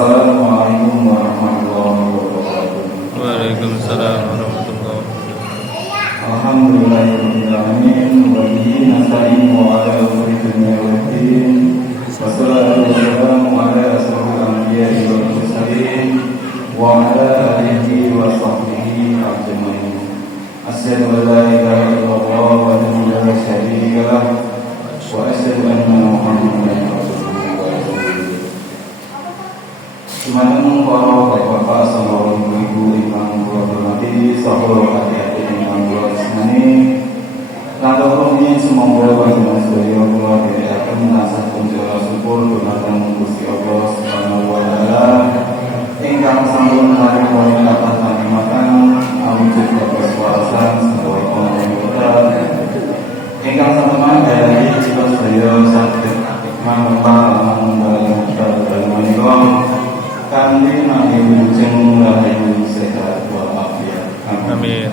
Assalamualaikum warahmatullahi wabarakatuh. Waalaikumsalam warahmatullahi wabarakatuh. Alhamdulillahirabbil alamin wa bihi nasta'in wa ala umuri dunya waddin. Wassalatu wassalamu ala asyrofil anbiya'i wal mursalin wa ala alihi wa sahbihi ajmain. Asyhadu an la ilaha illallah wahdahu la syarika lah wa asyhadu anna Muhammadan rasulullah. Semanten para bapak-bapak saha ibu-ibu ingkang kula hormati saha adik-adik ingkang kula tresnani, lantaran ini semoga panjenengan sedaya kula dherekaken tansah kunjara syukur dumateng Gusti Allah Subhanahu wa taala ingkang sampun maringi kathah panikmatan awujud kewarasan saha ekonomi ingkang sampun manggalaken kita sedaya saged mangemban dalam menika kanthi nami wilujeng rahayu sehat walafiat. Amin.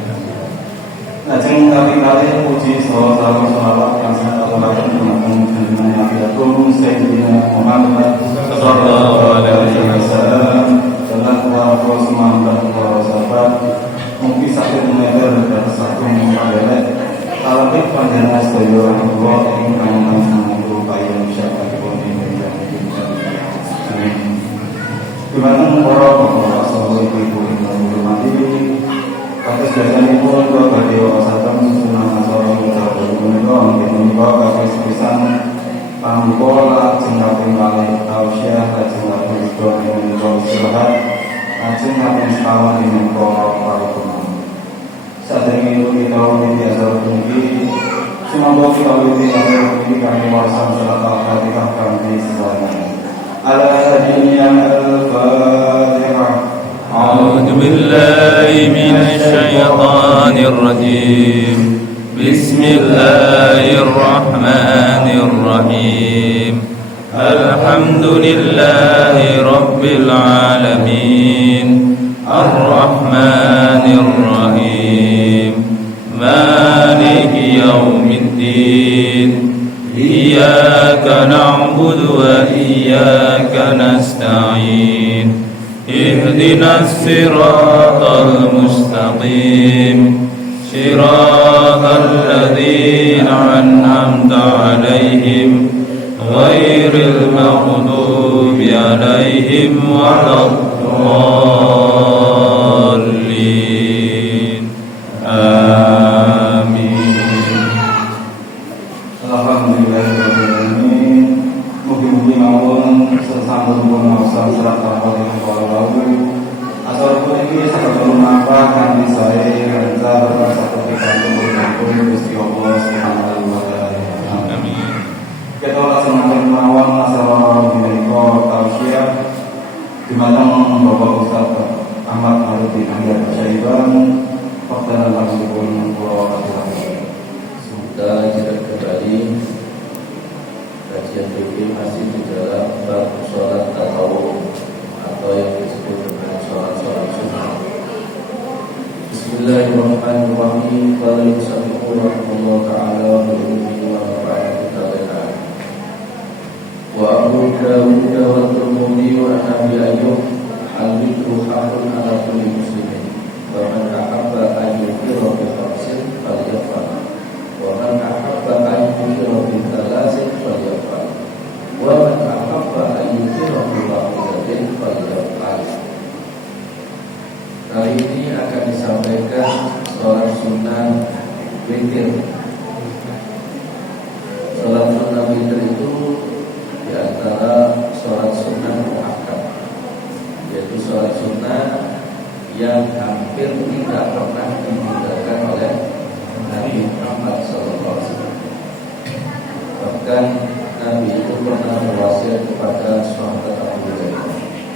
Lajeng kali-kali puji saha shalawat kang satulaken dumateng junjungan Nabiyatul Sayyidina Muhammad sallallahu alaihi wasallam lan para sahabat para sahabat mugi saged menawi dhateng saking panjenengan kalebet panjenengan sedaya Allah ingkang namung payon syafaatipun ing amin. Dumateng para bapak saha ibu ingkang hormati, kados biasanipun kula badhe waosaken susunan acara ucapan menika menika kados pisan pangko lajeng kaping kalih tausiah lajeng kaping pindho menika istirahat lajeng kaping sekawan menika paripurna. Saderengipun kita wiwiti acara puniki sumangga kita wiwiti acara puniki kanthi waosan salat al-Fatihah kanthi sesana. على دنيا الفاتحة. أعوذ بالله من الشيطان الرجيم. بسم الله الرحمن الرحيم. الحمد لله رب العالمين الرحمن الرحيم مالك يوم الدين إياك نعبد وإياك نستعين اهدنا الصراط المستقيم صراط الذين أنعمت عليهم غير المغضوب عليهم ولا الضالين آمين. Alhamdulillahirrahmanirrahim. Mugi-mugi mawon sesampunipun maosan surat al-Fatihah para wau asal puniki saged lumapa kanthi sae lancar saged pikantuk Gusti Allah Subhanahu wa taala. Amin. Kita laksanaken mawon masalah menika tausiah dumateng Bapak Ustaz Ahmad Maruti Angga Syaiban Fakta langsung kula aturaken. Kita lanjutkan kembali kajian fikih masih di dalam bab sholat tasawuf atau yang disebut dengan sholat sunnah. Bismillahirrahmanirrahim. Qala al-musannif rahimahullah ta'ala wa nafa'ana bihi wa Abu Dawud wa Tirmidzi wa Abi Ayyub al-witru haqqun ala kulli muslimin wa man ahabba an yuqira bi khamsin falyaf'al wa man ahabba an yuqira bi thalathin falyaf'al wa man ahabba an yuqira bi wahidatin falyaf'al. Kali ini akan disampaikan sholat sunnah witir. Sholat sunnah witir itu di antara sholat sunnah muakkad, yaitu sholat sunnah yang hampir tidak pernah ditinggalkan oleh Nabi Muhammad SAW. Bahkan Nabi itu pernah berwasiat kepada sahabat Abu Hurairah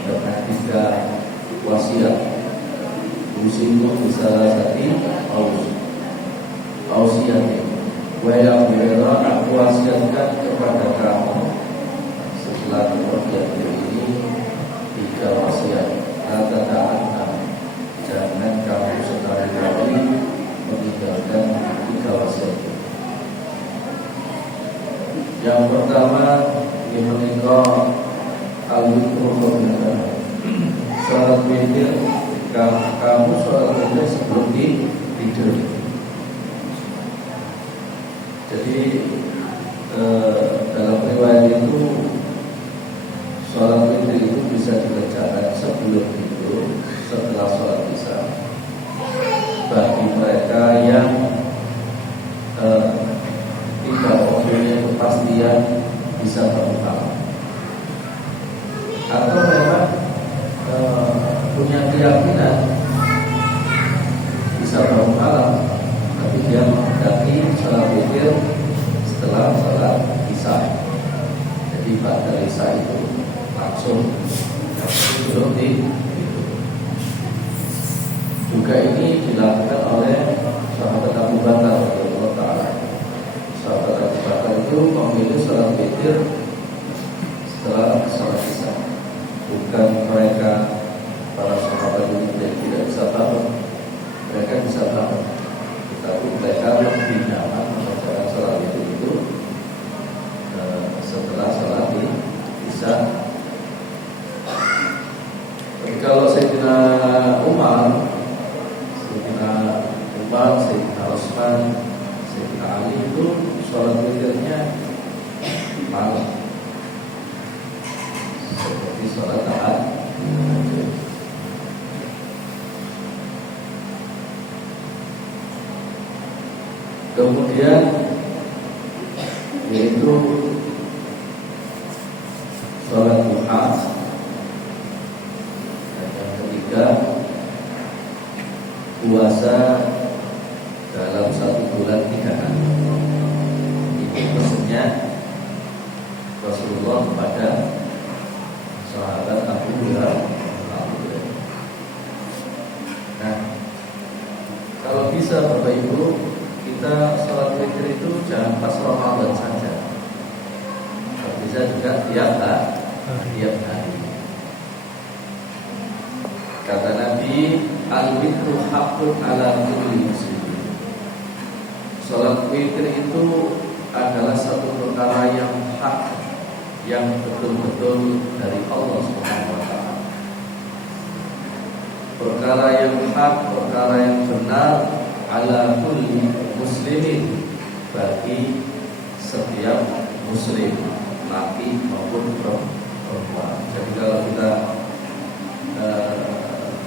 dengan 3 wasiat. Usiku bisalasati ausiatin. Wa ya Abu Hurairah, aku wasiatkan kepada kamu setelah kepergian ini 3 wasiat. Kata jangan kamu sekali-kali meninggalkan 3 wasiat. Yang pertama, ini menikah al-witru sholat witir, kamu sholat witir sebelum tidur. Jadi dalam riwayat itu sholat witir itu bisa dikerjakan sebelum tidur, setelah sholat isya. Bagi mereka yang tidak mempunyai kepastian bisa bangun malam, atau memang punya keyakinan bisa bangun malam, tapi dia menghendaki sholat witir setelah sholat isya. Jadi pada isya itu langsung belum juga ini dilakukan oleh sahabat Abu Bakar radhiyallahu taala. Sahabat Abu Bakar itu memilih sholat witir setelah sholat isya. Bukan mereka para sahabat itu tidak bisa bangun, mereka bisa bangun, tetapi mereka lebih nyaman mengerjakan sholat itu setelah sholat isya. Tapi kalau Sayyidina Umar, Sayyidina Utsman, Sayyidina Ali itu sholat witirnya malam, seperti sholat tahajud. Kemudian yaitu sholat duha. Dan yang ketiga, puasa dalam 1 bulan 3 hari. Ini pesannya Rasulullah kepada sahabat Abu Hurairah. Nah, kalau bisa Bapak Ibu, kita sholat witir itu jangan pas Ramadan saja, kalau bisa juga tiap hari. Kata Nabi, al-witru haqqun ala kulli muslim. Sholat witir itu adalah satu perkara yang hak, yang betul-betul dari Allah Subhanahu wa taala. Perkara yang hak, perkara yang benar ala kulli muslimin, bagi setiap muslim, laki maupun perempuan. Jadi kalau kita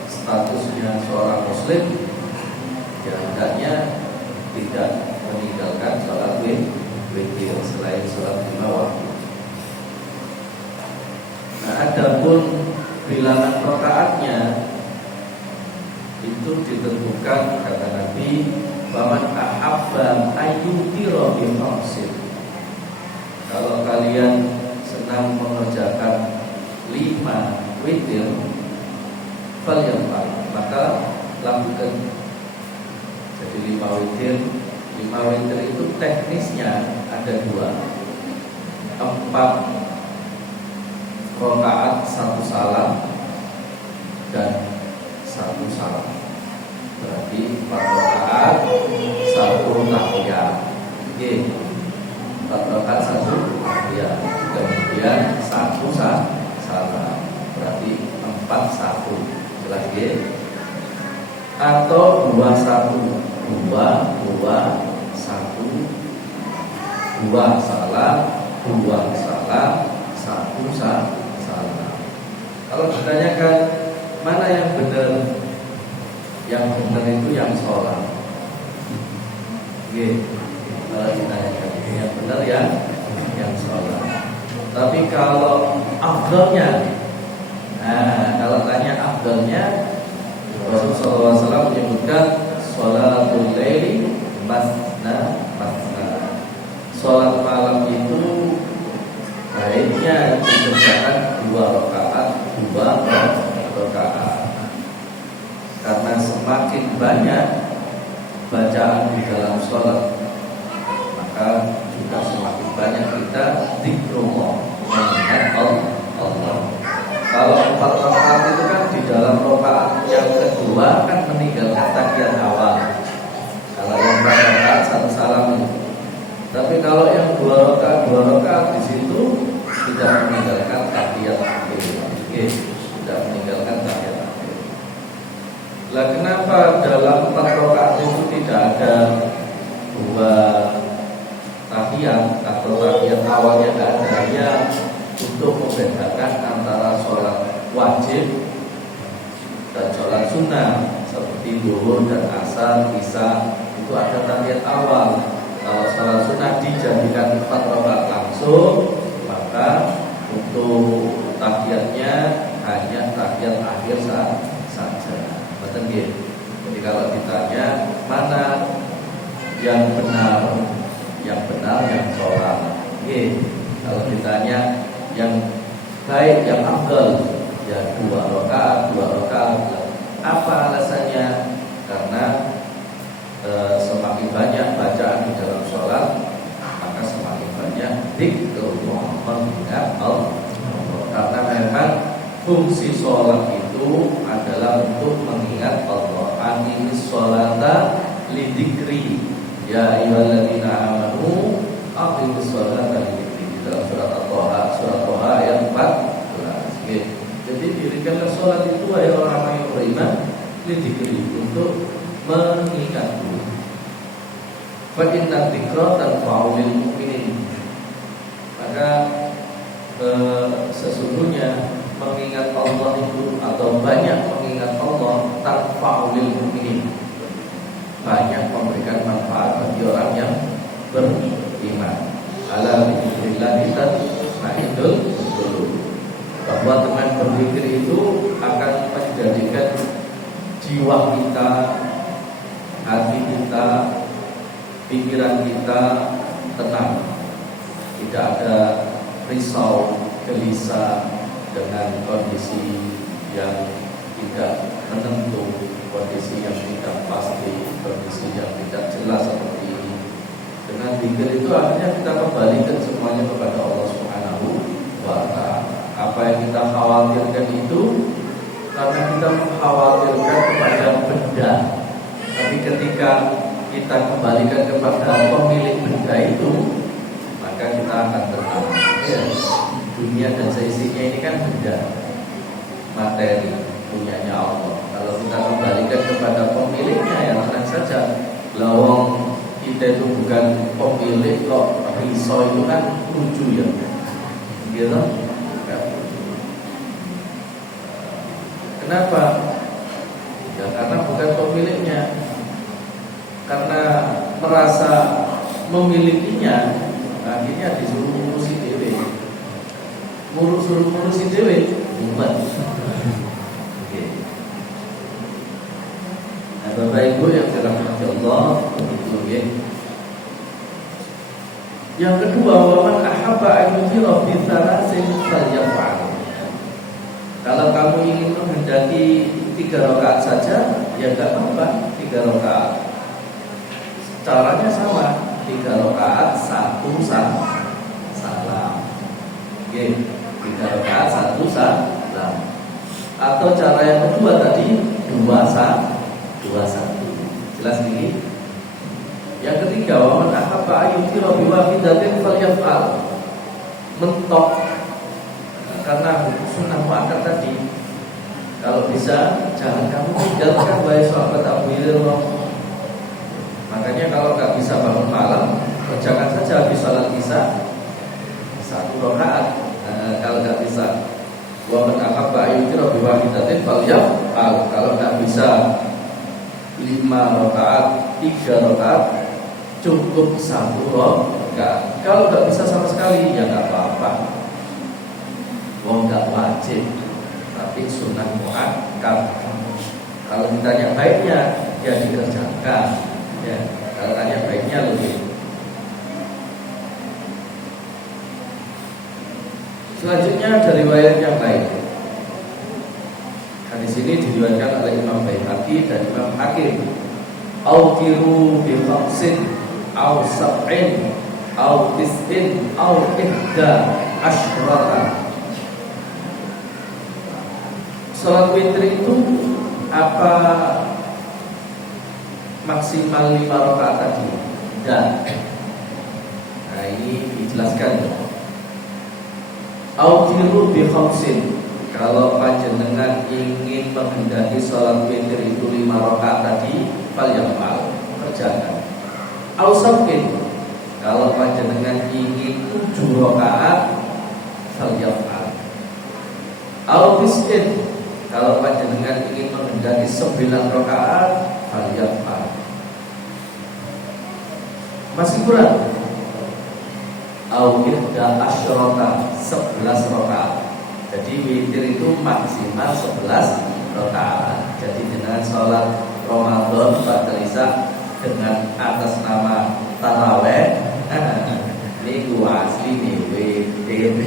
statusnya seorang muslim, ya hendaknya tidak meninggalkan sholat witir selain sholat 5 waktu. Nah, adapun bilangan rakaatnya itu ditentukan, kata Nabi, faman ahabba ayyutira bi khamsin. Kalau kalian senang mengerjakan 5 witir, falyafal, maka lakukan. Jadi 5 witir itu teknisnya ada 2, 4 rakaat 1 salam dan 1 salam. Berarti 4 rakaat 1 tahiyat. Oke, 4 rakaat 1 tahiyat, kemudian 1 salam. Berarti 4-1. Lagi. Atau 2-1. 2 1, 2 salam, 2 salam, 1 salam. Kalau ditanyakan mana yang benar, yang benar itu yang sholat. Kalau ditanyakan yang benar ya yang sholat. Tapi kalau afdalnya, kalau tanya afdalnya, Rasulullah SAW menyebutkan sholatul laili masna. Sholat malam itu baiknya dikerjakan 2 rakaat. Karena semakin banyak bacaan di dalam sholat, maka juga semakin banyak kita zikrullah, mengingat Allah. Kalau 4 rakaat itu kan di dalam rakaat yang kedua kan meninggalkan tahiyat awal. Kalau yang 4 rakaat 1 salam itu. Tapi kalau yang 2 rakaat di situ tidak meninggalkan tahiyat akhir. Tidak meninggalkan tahiyat dalam 4 rakaat itu tidak ada 2 tahiyat atau tahiyat awalnya tidak ada, hanya untuk membedakan antara sholat wajib dan sholat sunnah seperti zuhur dan asar, isya itu ada tahiyat awal. Kalau sholat sunnah dijadikan 4 rakaat langsung, maka untuk tahiyatnya hanya tahiyat akhir saja. Betul gitu. Jadi kalau ditanya mana yang benar yang sholat, kalau ditanya yang baik, yang afdal, ya 2 rakaat. Apa alasannya? Karena semakin banyak bacaan di dalam sholat, maka semakin banyak zikrullah, mengingat Allah. Karena memang fungsi sholat itu adalah untuk mengingat Allah. Aqimis sholata lidzikri, ya ayyuhalladzina amanu aqimis sholata lidzikri. Dalam surat At-Thaha ayat 14. Jadi dirikanlah sholat itu wahai orang yang beriman lidzikri, untuk mengingatku. Fa inna dzikra tanfa'ul mu'minin. Maka sesungguhnya mengingat Allah itu atau banyak mengingat Allah tanfa'ul mu'minin, banyak memberikan manfaat bagi orang yang beriman. Ala dzikrillah tatma'innul qulub. Bahwa dengan berzikir itu akan menjadikan jiwa kita, hati kita, pikiran kita tenang. Tidak ada risau, gelisah dengan kondisi yang tidak menentu, kondisi yang tidak pasti, kondisi yang tidak jelas seperti ini. Dengan zikir itu akhirnya kita kembalikan semuanya kepada Allah Subhanahu wa ta'ala. Apa yang kita khawatirkan itu karena kita mengkhawatirkan kepada benda, tapi ketika kita kembalikan kepada pemilik benda itu, maka kita akan tenang. Dunia dan seisinya ini kan benda, materi, punyanya Allah. Kalau kita kembalikan kepada pemiliknya, ya tenang saja. Lawang kita itu bukan pemilik kok, risau itu kan lucu ya, gitu. Kenapa? Ya karena bukan pemiliknya. Karena merasa memilikinya, akhirnya disuruh ngurusi dewe. Suruh ngurusi dewe, bukan. Nah, Bapak Ibu yang dirahmati Allah, begitu ya. Yang kedua, wa man ahabba an yutira bi thalathin falyaf'al. Kalau kamu ingin menghendaki 3 rakaat saja, ya enggak apa-apa, 3 rakaat. Caranya sama, 3 rakaat 1 salam. Oke, 3 rakaat 1 salam. Atau cara yang kedua tadi 2 1. Jelas ini? Yang ketiga, wa man ahabba ayyutira bi wahidatin falyaf'al. Mentok. Karena sunnah muakkad tadi, kalau bisa jangan kamu tinggalkan wahai sahabat Abu Hurairah. Makanya kalau nggak bisa bangun malam, kerjakan saja habis salat isya 1 rakaat. Kalau nggak bisa, wa man ahabba ayyutira bi wahidatin falyaf'al. Kalau nggak bisa 5 rakaat, 3 rakaat, cukup 1 rakaat. Kalau nggak bisa sama sekali, ya nggak apa-apa. Nggak wajib, tapi sunnah muakkad. Kalau ditanya baiknya, ya dikerjakan. Ya, kalau tanya baiknya lebih. Selanjutnya dari riwayat yang lain. Hadis ini diriwayatkan oleh Imam Baihaqi dan Imam Hakim. Autiru bi khamsin aw sab'in aw tis'in aw ihda asyrata. Salat witir itu apa maksimal 5 rakaat tadi? Dan nah ini dijelaskan. Autiru bi khamsin. kalau panjenengan ingin menghendaki sholat witir itu 5 rakaat tadi, falyafal, kerjakan. Ausakin, kalau panjenengan ingin 7 rakaat, falyafal. Al-Biskin, kalau panjenengan ingin menghendaki 9 rakaat, falyafal. Masih kurang? Al-Irda Asyrota, 11 rakaat. Jadi witir itu maksimal 11 rakaat. Jadi dengan sholat Ramadan Ba'dal Isya dengan atas nama taraweh, ini gua asli nih witir.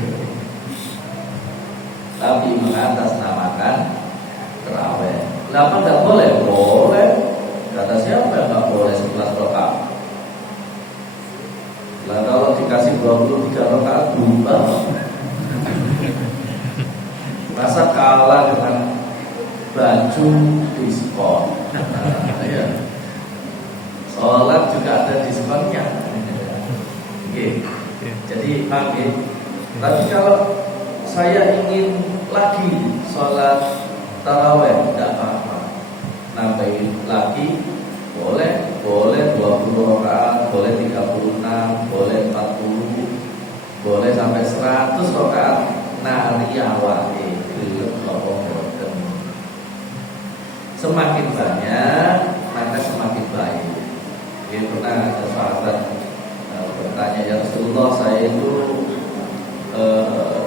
Tapi mengatasnamakan taraweh. Kenapa nggak boleh? Boleh. Kata siapa nggak boleh 11 rakaat? Lah kalau dikasih 23 rakaat berubah. Masa kalah dengan baju diskon. Ya. Sholat juga ada diskonnya. Oke. Jadi pagi. Tapi kalau saya ingin lagi sholat taraweh, tidak apa-apa. Nambahin lagi boleh 20 rakaat, boleh 36, boleh 40, boleh sampai 100 rakaat. Nariyawati. Semakin banyak maka semakin baik. Dia pernah ada sahabat bertanya, ya Rasulullah, saya itu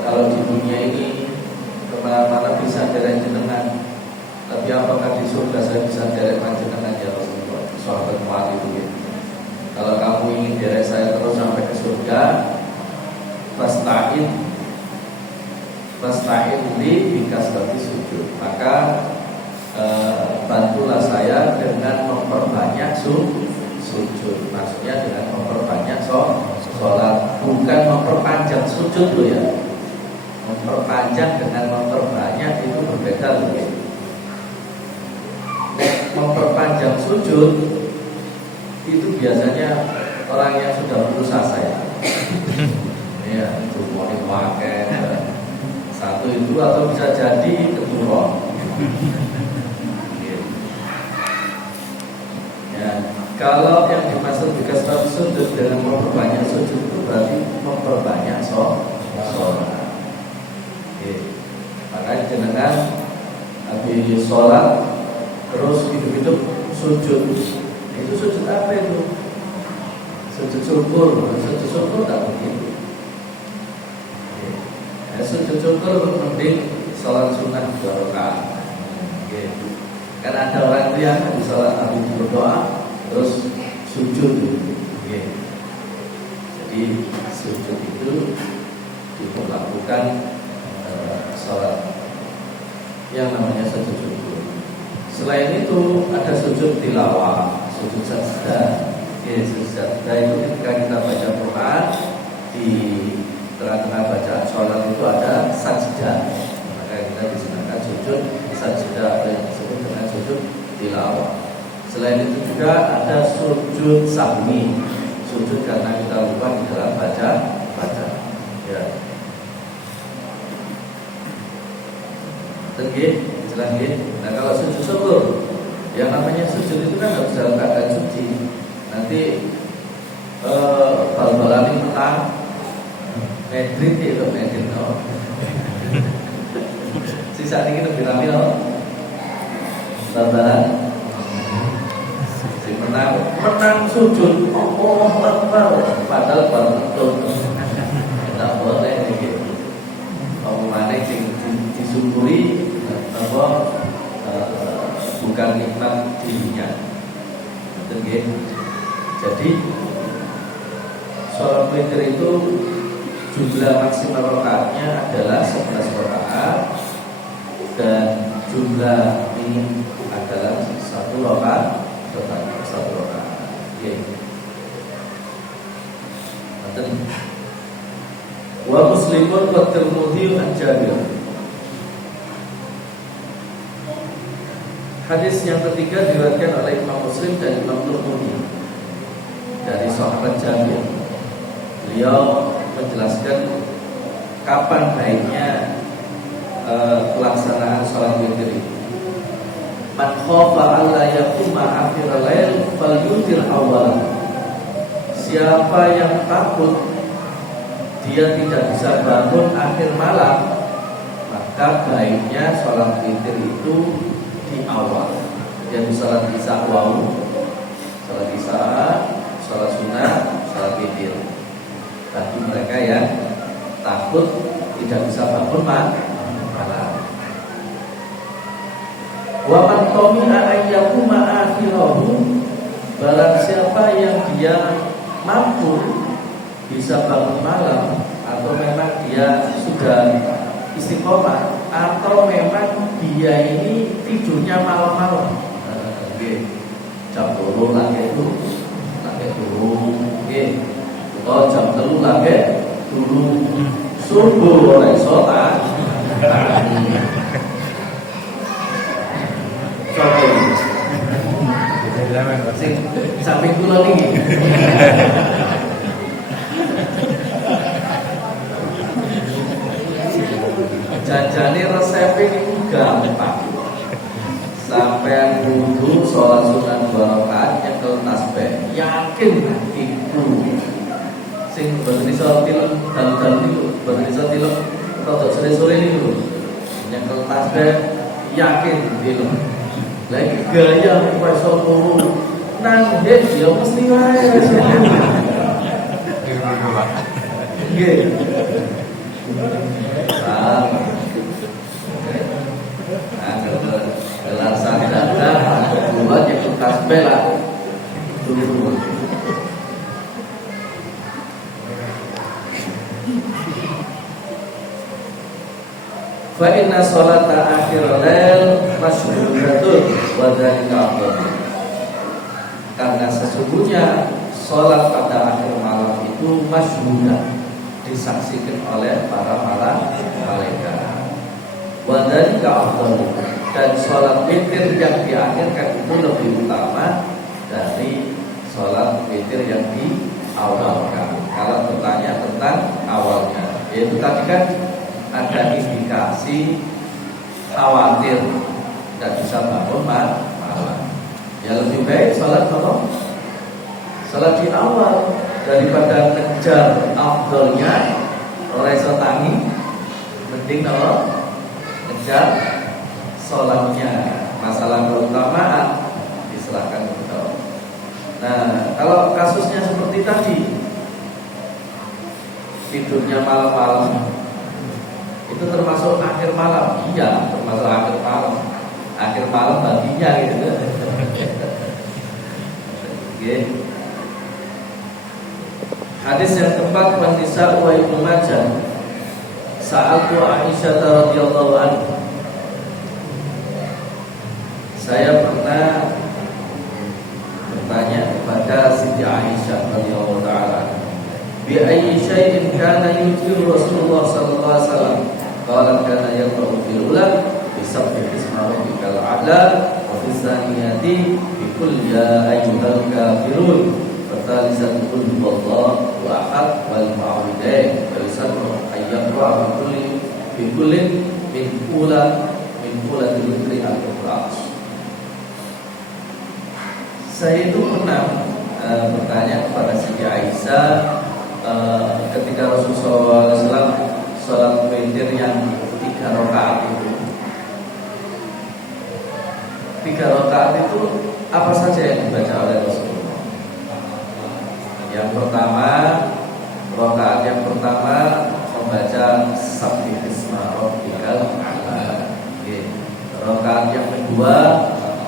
kalau di dunia ini kemana-mana bisa derek jenengan, tapi apakah di surga saya bisa derek panjenengan ya Rasulullah? Sahabat kuat itu ya. Kalau kamu ingin derek saya terus sampai ke surga, fasta'in li bikasrati sujud, maka bantulah saya dengan memperbanyak sujud. Maksudnya dengan memperbanyak sholat, bukan memperpanjang sujud loh ya. Memperpanjang dengan memperbanyak itu berbeda loh ya. Memperpanjang sujud itu biasanya orang yang sudah putus asa ya. Ya, itu mau dipakai satu itu, atau bisa jadi keturun. Ya, kalau yang dimaksud dikasih sujud dengan memperbanyak sujud itu berarti memperbanyak sholat. Makanya jenengan habis sholat terus hidup-hidup sujud. Itu sujud apa itu? Sujud syukur. Sujud syukur tak begitu. Sujud syukur mending sholat sunnah 2 rakaat. Kan ada orang itu yang di sholat habis berdoa terus sujud. Jadi sujud itu diperlakukan sholat yang namanya sujud syukur. Selain itu ada sujud tilawah, sujud sajdah. Sujud sajdah itu ketika kita baca Quran, di tengah-tengah bacaan sholat itu ada sajdah, maka kita disunahkan sujud sajdah yang disebut dengan sujud tilawah. Selain itu juga ada sujud sahwi, sujud karena kita lupa di dalam baca. Ya. Jelas. Nah kalau sujud syukur, yang namanya sujud itu kan harus dalam keadaan suci. Nanti bal-balan ini menang, Madrid itu Madrid no. Sisa ini lebih ramai no. Bal-balan si menang sujud. Oh padahal baru betul. Tidak boleh gitu. Omongannya yang disyukuri bahwa bukan nikmat dirinya. Jadi sholat witir itu jumlah maksimal rakaatnya adalah 11 rakaat dan jumlah minim adalah 1 rakaat. Wa Muslimun wa Tirmidzi an Jabir. Hadis yang ketiga diriwayatkan oleh Imam Muslim dan Imam Tirmidzi dari sahabat Jabir. Beliau menjelaskan kapan baiknya pelaksanaan sholat witir itu. Man khafa alla yaquma akhir lail falyutir awal. Siapa yang takut dia tidak bisa bangun akhir malam, maka baiknya sholat witir itu di awal. Dia bisa sholat isya sholat isya, sholat sunnah, sholat witir. Bagi mereka yang takut tidak bisa bangun malam. Wa man tami'a ayyakuma akhirahu, barang siapa yang dia mampu bisa bangun malam, atau memang dia sudah istiqomah, atau memang dia ini tidurnya malam-malam, jam 2 lagi dulu, atau jam 3 lagi dulu, subuh oleh sholat. Samping kula niki. Jajane resep ini gampang. Sampai kudu sholat sunat 2 rakaat nyekel tasbih. Yakin itu. Sing berisa tilem dalu-dalu niku, berisa tilem rada sore-sore niku. Nyekel tasbih yakin tilem. Lagi gaya iso turu nang dia mesti wae. Nggih. Gelar sadada buat yang tasbih lah. Fa inna sholata akhir lail masyhuratun wa dzalika afdal. Karena sesungguhnya sholat pada akhir malam itu masyhudah, disaksikan oleh para malaikat. Wa dzalika afdal, dan sholat witir yang diakhirkan itu lebih utama dari sholat witir yang diawalkan. Kalau bertanya tentang awalnya, yaitu tadi kan ada indikasi khawatir tidak bisa bangun malam. Ya lebih baik sholat apa? Sholat di awal daripada kejar afdolnya oleh setangi. Mending kalau kejar sholatnya. Masalah keutamaan diserahkan kepada Allah. Nah, kalau kasusnya seperti tadi, tidurnya malam-malam, itu termasuk akhir malam. Iya, termasuk akhir malam. Akhir malam baginya gitu. Okay. Hadis yang keempat, Wanisa wa Ibnu Majah. Sa'altu Aisyah radhiyallahu anha. Saya pernah bertanya kepada Siti Aisyah radhiyallahu taala, bi ayyi syai'in kana yutiru Rasulullah sallallahu alaihi wasallam? Qala kana yaqra'u fil ula bi sabbi ismi rabbikal a'la wa fi tsaniyati bi qul ya ayyuhal kafirun wa thalithatu qul huwallahu ahad wal mu'awwidhain wa yusabbihu ayyaqra'a bi kullin min ulatil witri al-qur'an. Saya itu pernah bertanya kepada Siti Aisyah ketika Rasulullah SAW sholat witir yang 3 rakaat itu. 3 rakaat itu apa saja yang dibaca oleh Rasulullah? Yang pertama, rakaat yang pertama membaca Sabbi isma rabbikal a'la. Rakaat yang kedua,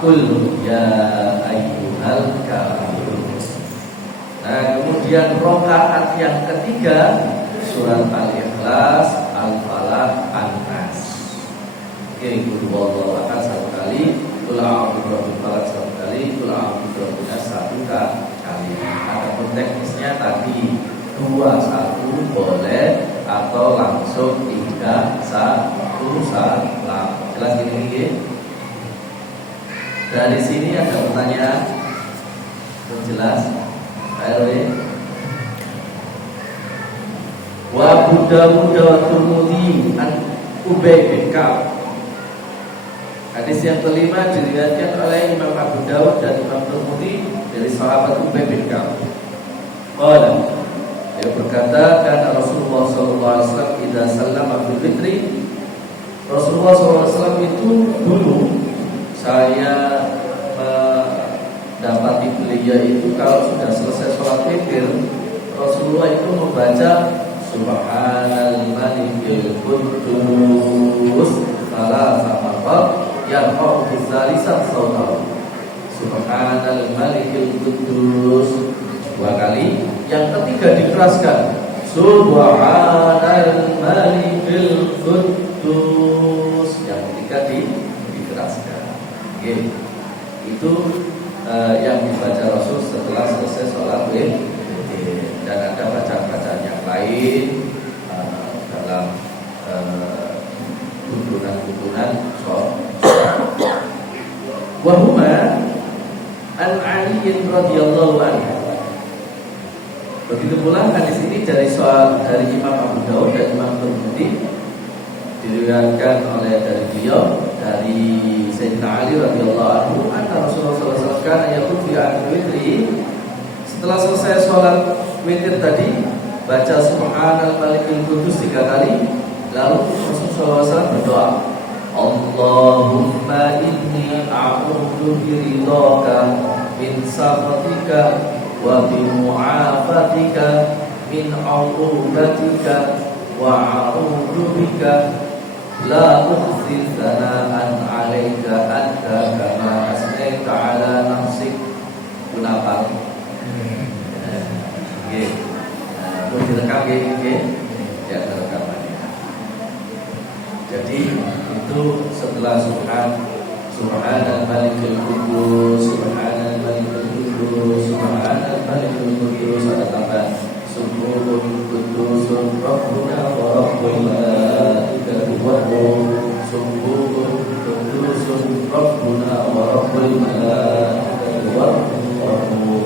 Qul ya ayyuhal kafirun. Nah, kemudian rakaat yang ketiga surat Al-Ikhlas, Al-Falaq, An-Nas. Oke, Qul huwallahu ahad 1 kali, Qul a'udzu birabbil falaq 1 kali, Qul a'udzu birabbin nas 1 kali. Adapun teknisnya tadi 2-1 boleh atau langsung 3-1 salam. Jelas gini. Dari sini ada pertanyaan jelas, Pak RW. Wa Abu Dawud wa Tirmidzi an Ubay bin Ka'ab. Hadis yang kelima diriwayatkan oleh Imam Abu Dawud dan Imam Tirmidzi dari sahabat Ubay bin Ka'ab. Qala, dia berkata, karena Rasulullah SAW idza sallama bil fitri. Rasulullah SAW itu dulu saya mendapati beliau itu kalau sudah selesai sholat witir, Rasulullah itu membaca Subhanal Malikil Quddus salasa marrat yarfa'u bidzalisat sautahu. Subhanal Malikil Quddus dua kali, yang ketiga dikeraskan Subhanal Malikil Quddus, yang ketiga dikeraskan. Oke. Itu yang dibaca Rasul setelah selesai sholat witir. Dan ada bacaan-bacaan yang lain dalam tuntunan-tuntunan sholat. Wahuma an Ali radhiyallahu anhu. Begitu pula hadis ini dari Imam Abu Dawud dan Imam Tirmidzi, diriwayatkan oleh dari beliau dari Sayyidina Ali radhiyallahu anhu, anna Rasulullah sallallahu alaihi wasallam kana yaqul fi akhir witri. Setelah selesai sholat witir tadi, baca Subhanal Malikil Quddus 3 kali, lalu Rasulullah SAW berdoa, Allahumma inni a'udzu biridhaka min sakhatika wa bi mu'afatika min 'uqubatika wa a'udzu bika la uhsi tsana'an 'alaika anta kama asnaita 'ala nafsik. Kenapa? Mau direkam ya rekamannya. Jadi itu setelah Subhanal Malikil Quddus, Subhanal Malikil Quddus, Subhanal Malikil Quddus, ada tambahan Subhanal Quddusun Rabbuna wa Rabbul Malaikati wa Ruh. Subhanal Quddusun Rabbuna wa Rabbul Malaikati wa Ruh.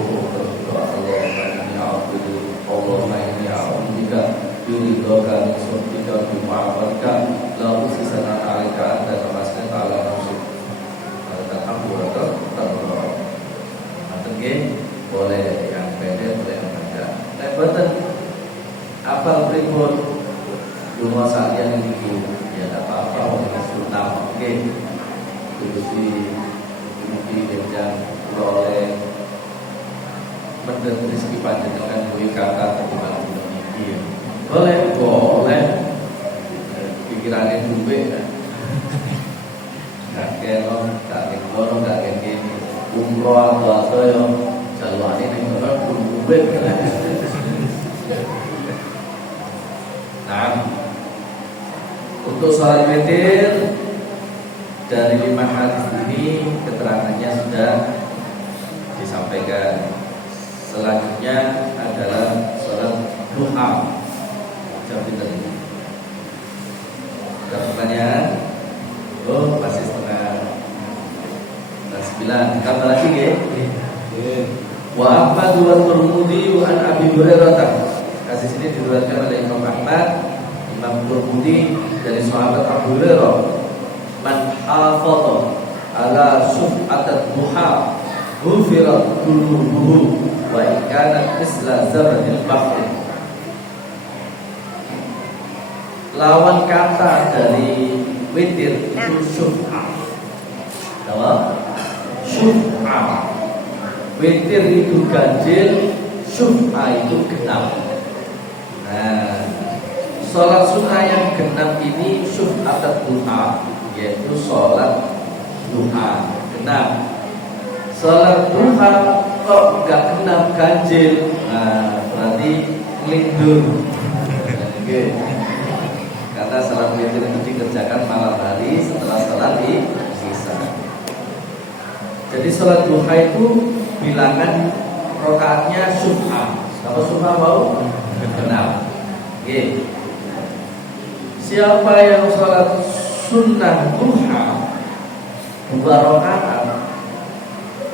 Allahumma inni a'udzubika biridhaka min sakhatika wa bi'afatika la uhsi sana'an 'alaika anta kama asnaita 'ala nafsik. Alhamdulillah. Boleh yang pendek, boleh yang panjang. Nek boten apal pripun lunga saklian iki ya tak apa-apa wong sunah. Oke. Gusti Dejang oleh menurut rezeki panjenengan kuwi kata terima ini. Boleh. Pikirane duwe. Gak kena, gak kene umroh atau yo jalwane ning ngono duwe. Nah, untuk sholat witir dari 5 hadis ini keterangannya sudah disampaikan. Selanjutnya adalah sholat duha. Jam berapa ini? Ada pertanyaan? Oh, masih setengah 9. Tambah lagi ya? Wa Ahmad wa Tirmidzi an Abi Hurairah. Kasus ini diriwayatkan oleh Imam Ahmad, Imam Tirmidzi dari sahabat Abu Hurairah. Man hafadha ala sub'atat duha ghufirat dhunubuhu wa ikana misla zabadil bahri. Lawan kata dari witir itu syuf'ah. Apa? Syuf'ah. Witir itu ganjil, syuf'ah itu genap. Nah, sholat sunnah yang genap ini syuf'atat duha, yaitu sholat duha genap. Sholat duha kok enggak genap ganjil, nah berarti lindur. Oke. Karena sholat witir itu dikerjakan malam hari setelah sholat isya. Jadi sholat duha itu bilangan rakaatnya syuf'ah. Apa syuf'ah mau? Genap. Oke. Siapa yang sholat sunnah duha 2 rakaat,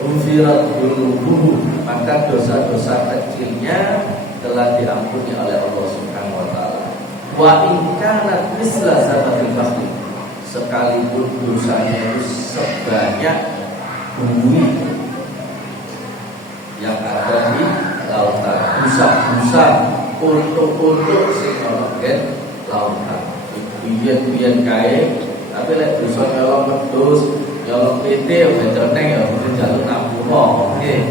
ufirat dulubuhu, maka dosa-dosa kecilnya telah diampuni oleh Allah Subhanahu wa taala. Wa in kanat misla zabatil bahri, sekalipun dosanya itu sebanyak bumi yang ada di lautan, busa-busa, untuk sing ana ing lautan. Biyen kae, tapi lek dosa nyolong wedhus, nyolong PT ya bencone ya njaluk napura. Nggih.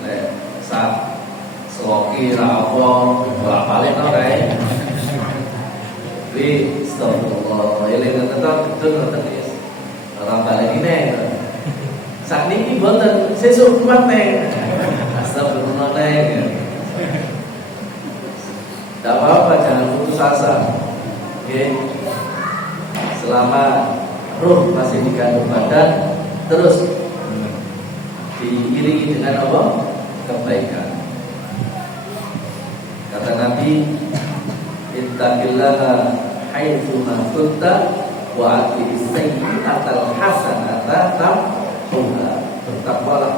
Lek sak seloki ra apa, bolak-balik to kae. Wi astagfirullah, eling tetep ngoten ya. Ora balik neh. Sakniki mboten sesuk kuat neh. Astagfirullah neh. Tidak apa-apa, jangan putus asa. Oke. Selama ruh masih dikandung badan, terus diiringi dengan apa? Kebaikan. Kata Nabi, ittaqillaha haitsu ma kunta wa aqim sayyi'atal hasanata tamhuha. Bertakwalah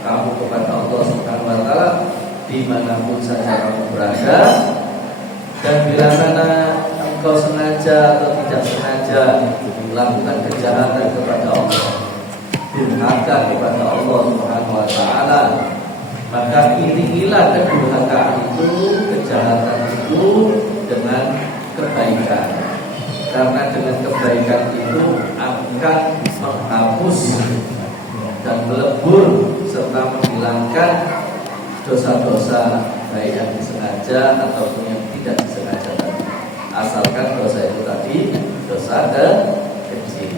kamu kepada Allah Subhanahu wa taala dimanapun saja kamu berada, dan bila mana engkau sengaja atau tidak sengaja melakukan kejahatan kepada Allah, durhaka kepada Allah Subhanahu wa taala, maka iringilah kedurhakaan itu, kejahatan itu dengan kebaikan. Karena dengan kebaikan itu akan menghapus dan melebur serta menghilangkan dosa-dosa baik yang disengaja ataupun yang tidak disengaja tadi. Asalkan dosa itu tadi dosa kecil.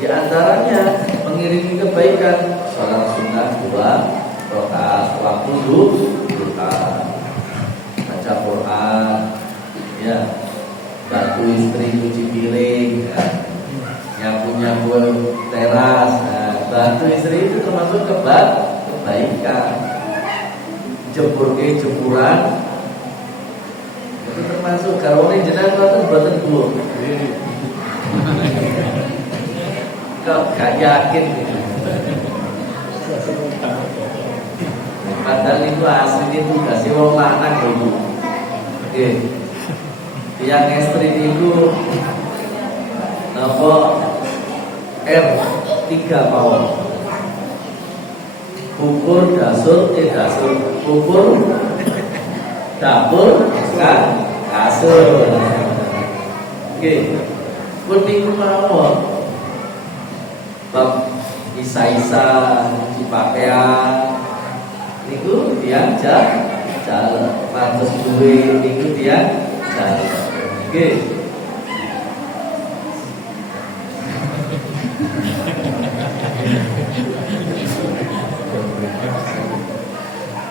Di antaranya mengiringi kebaikan, sholat sunnah 2 rakaat waktu duha, baca Quran, ya, bantu istri cuci piring, ya, nyapu teras, bantu istri itu termasuk kebaikan. Jemuran itu termasuk. Kalau ini jenengan itu buatan dulu. Kau gak yakin? Padahal itu asli itu kasih wong lanang dulu. Oke. Yang istri itu napa R3 mawon. Ukur dasur, ukur dapur, kasur. Oke, kuning mawon. Bab isa-isa di pakaian, niku dia jalan, lantas duwe niku dia jalan. Oke.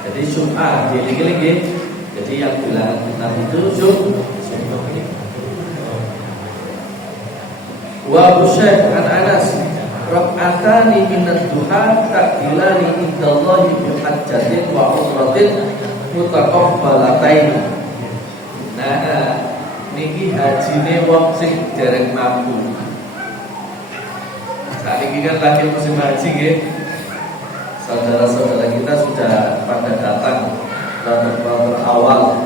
Jadi Sum'ah gini. Jadi yang bilang kita itu Sum'ah. Wa Syekh an Anas raq'atani minad duha takdilani indallahi bihajjatin wa umratin mutaqabbalatain. Nah, niki hajine wong sing dereng mampu. Saat ini kan lagi musim haji nggih. Saudara-saudara kita sudah pada datang kloter awal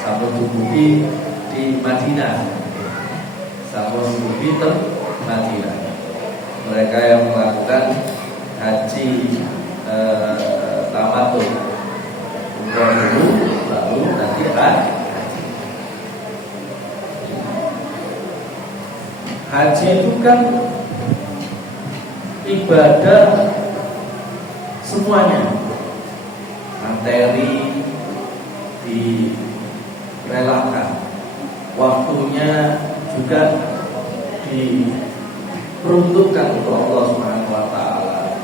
sampai tubuhi di Madinah, sampai tubuhi di Madinah. Mereka yang melakukan haji tamattu, umrah dulu, lalu nanti haji. Haji itu kan ibadah semuanya, materi direlakan, waktunya juga diperuntukkan untuk Allah Subhanahu wa taala,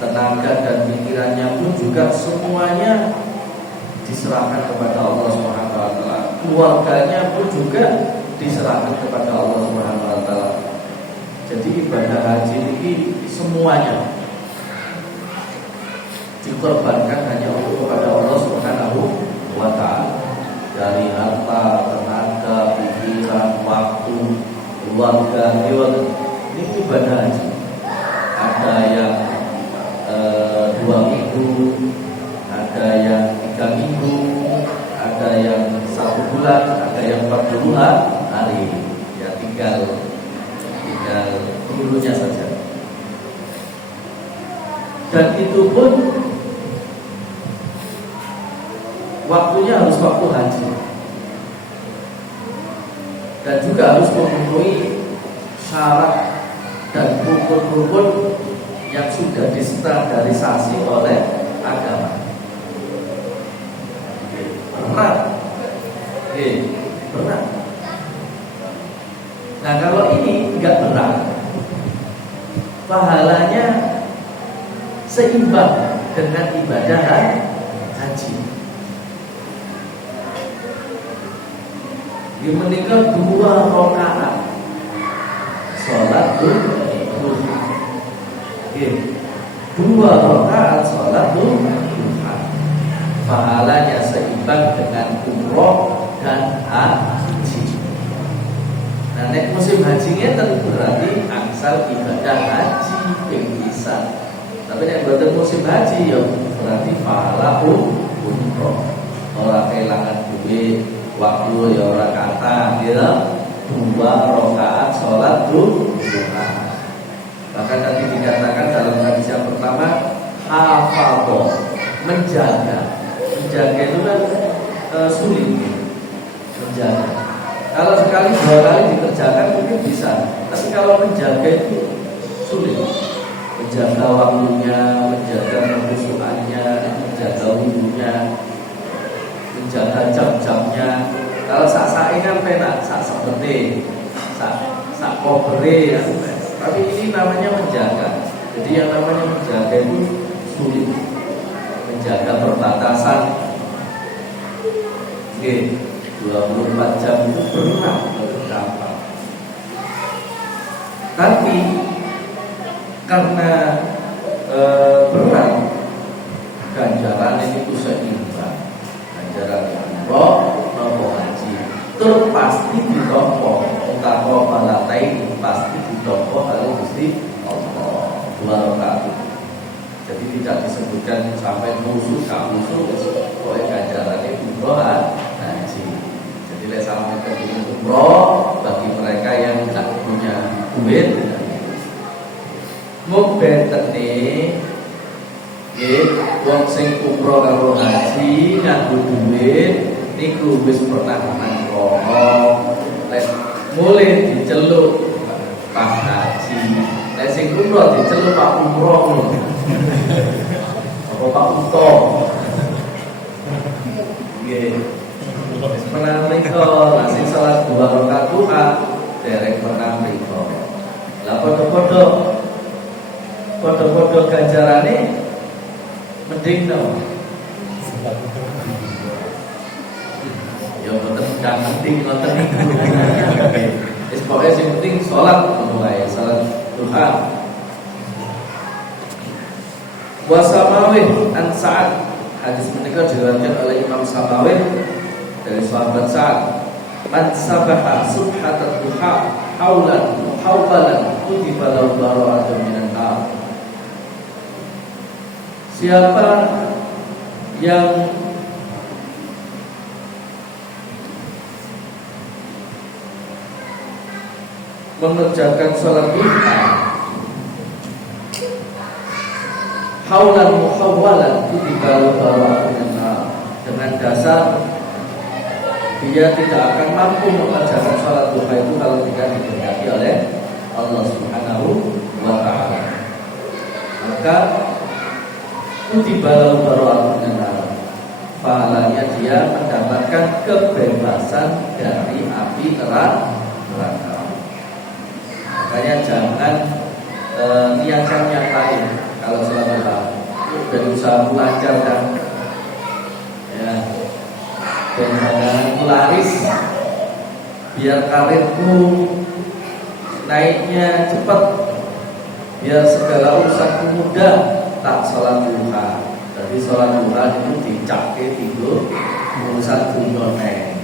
tenaga dan pikirannya pun juga semuanya diserahkan kepada Allah Subhanahu wa taala, keluarganya pun juga diserahkan kepada Allah Subhanahu wa taala. Jadi ibadah haji ini semuanya dikorbankan hanya untuk kepada Allah Subhanahu wa taala. Dari harta, tenaga, pikiran, waktu, keluarga, ini ibadah haji. Ada yang 2 minggu, ada yang 3 minggu, ada yang 1 bulan, ada yang sampai 40 hari. Ya tinggal dulunya saja. Dan itu pun waktunya harus waktu haji. Dan juga harus memenuhi syarat dan rukun-rukun yang sudah distandarisasi oleh agama. Berat. Berat. Nah kalau ini enggak berat, pahalanya seimbang dengan ibadah haji. Dia menikah 2 rakaat sholat duha. 2 rakaat sholat duha. Pahalanya seimbang dengan umroh dan haji. Nah, nek musim hajinya tentu berarti angsal ibadah haji pengisian. Tapi nek boten musim haji ya berarti pahala umroh. Ora kelangan duit, waktu ya ora kata, gitu. 2 rakaat sholat duha. Bahkan tadi dikatakan dalam hadis yang pertama, hafadho, menjaga. Menjaga itu kan sulit. Menjaga. Kalau sekali 2 kali dikerjakan mungkin bisa, tapi kalau menjaga itu sulit. Menjaga waktunya, menjaga kehusuannya, menjaga wudunya, menjaga jam-jamnya. Kalau sak-sak kan penak, sak seperti sak kobere ya. Tapi ini namanya menjaga. Jadi yang namanya menjaga itu sulit. Menjaga perbatasan. 24 jam itu berat berapa. Tapi karena berat, ganjaran itu seimbang. Ganjaran umroh nopo haji tur pasti ditompo. Utawa balatai pasti ditompo kalau Gusti Allah 2 rakaat. Jadi tidak disebutkan sampai musuh pokoknya ganjarannya umroh haji. Jadi lek sampai kepingin umroh bagi mereka yang tidak punya duit, mubetene wong sing umroh karo haji nganggo duit niku wis pernah nang kono. Lek mulai diceluk Pak Haji, lek sing umroh diceluk Pak Umroh. Apa Pak Uto? Nggih. Wis pernah mriko, sing salat 2 rakaat duha derek pernah mriko. Lah padha-padha ganjarane mending no. Ya boten kan penting ngoten niku. Wis pokoke sing penting salat ngono wae, salat duha. Wa Samawih an Sa'ad, hadis menika diriwayatkan oleh Imam Samawih dari sahabat Sa'ad. Man sabaha subhatat duha haulan muhawwalan kutiba lahu bara'atun minan nar. Siapa yang mengerjakan sholat duha haulan muhawwalan kutiba lahu bara'atun minan nar, dengan dasar dia tidak akan mampu mengerjakan sholat duha itu kalau tidak diberkati oleh Allah Subhanahu wa ta'ala. Maka kutiba lahu bara'atun minan nar, pahalanya dia mendapatkan kebebasan dari api neraka. Makanya jangan niatkan yang lain kalau sholat duha. Berusaha belajar dan ya, dan jangan laris biar karirku naiknya cepat, biar segala urusanku mudah, tak sholat duha. Jadi sholat duha itu dicake tidur urusan dunia neng.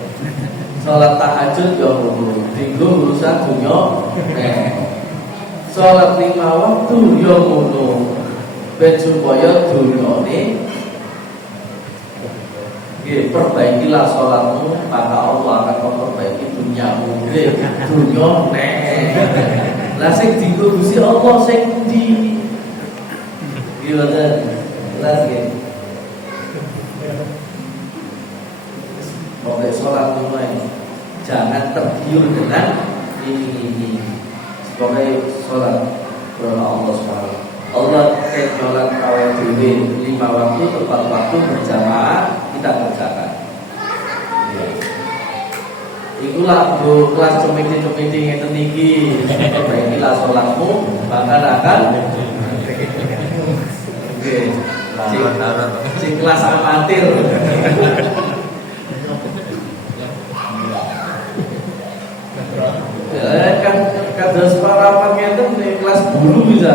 Sholat tahajud ya ngono, tidur urusan dunia neng. Sholat 5 waktu ya ngono, ben supaya dunyane Perbaikilah sholatmu, maka Allah akan memperbaiki dunyamu. Dunya lah sing dienggo Gusti Allah sing di gimana? Jelas nggih. Pokoknya sholat mulai jangan tergiur dengan ini. Pokoknya sholat karena Allah SWT. Allah sholat awal dulu 5 waktu tepat waktu berjamaah kita kerjakan. Ikulah bu kelas comedi ngeten niki. Perbaikilah sholatmu, maka akan sing kelas amatir. Kan kados parapat ngeten ning kelas bulu bisa.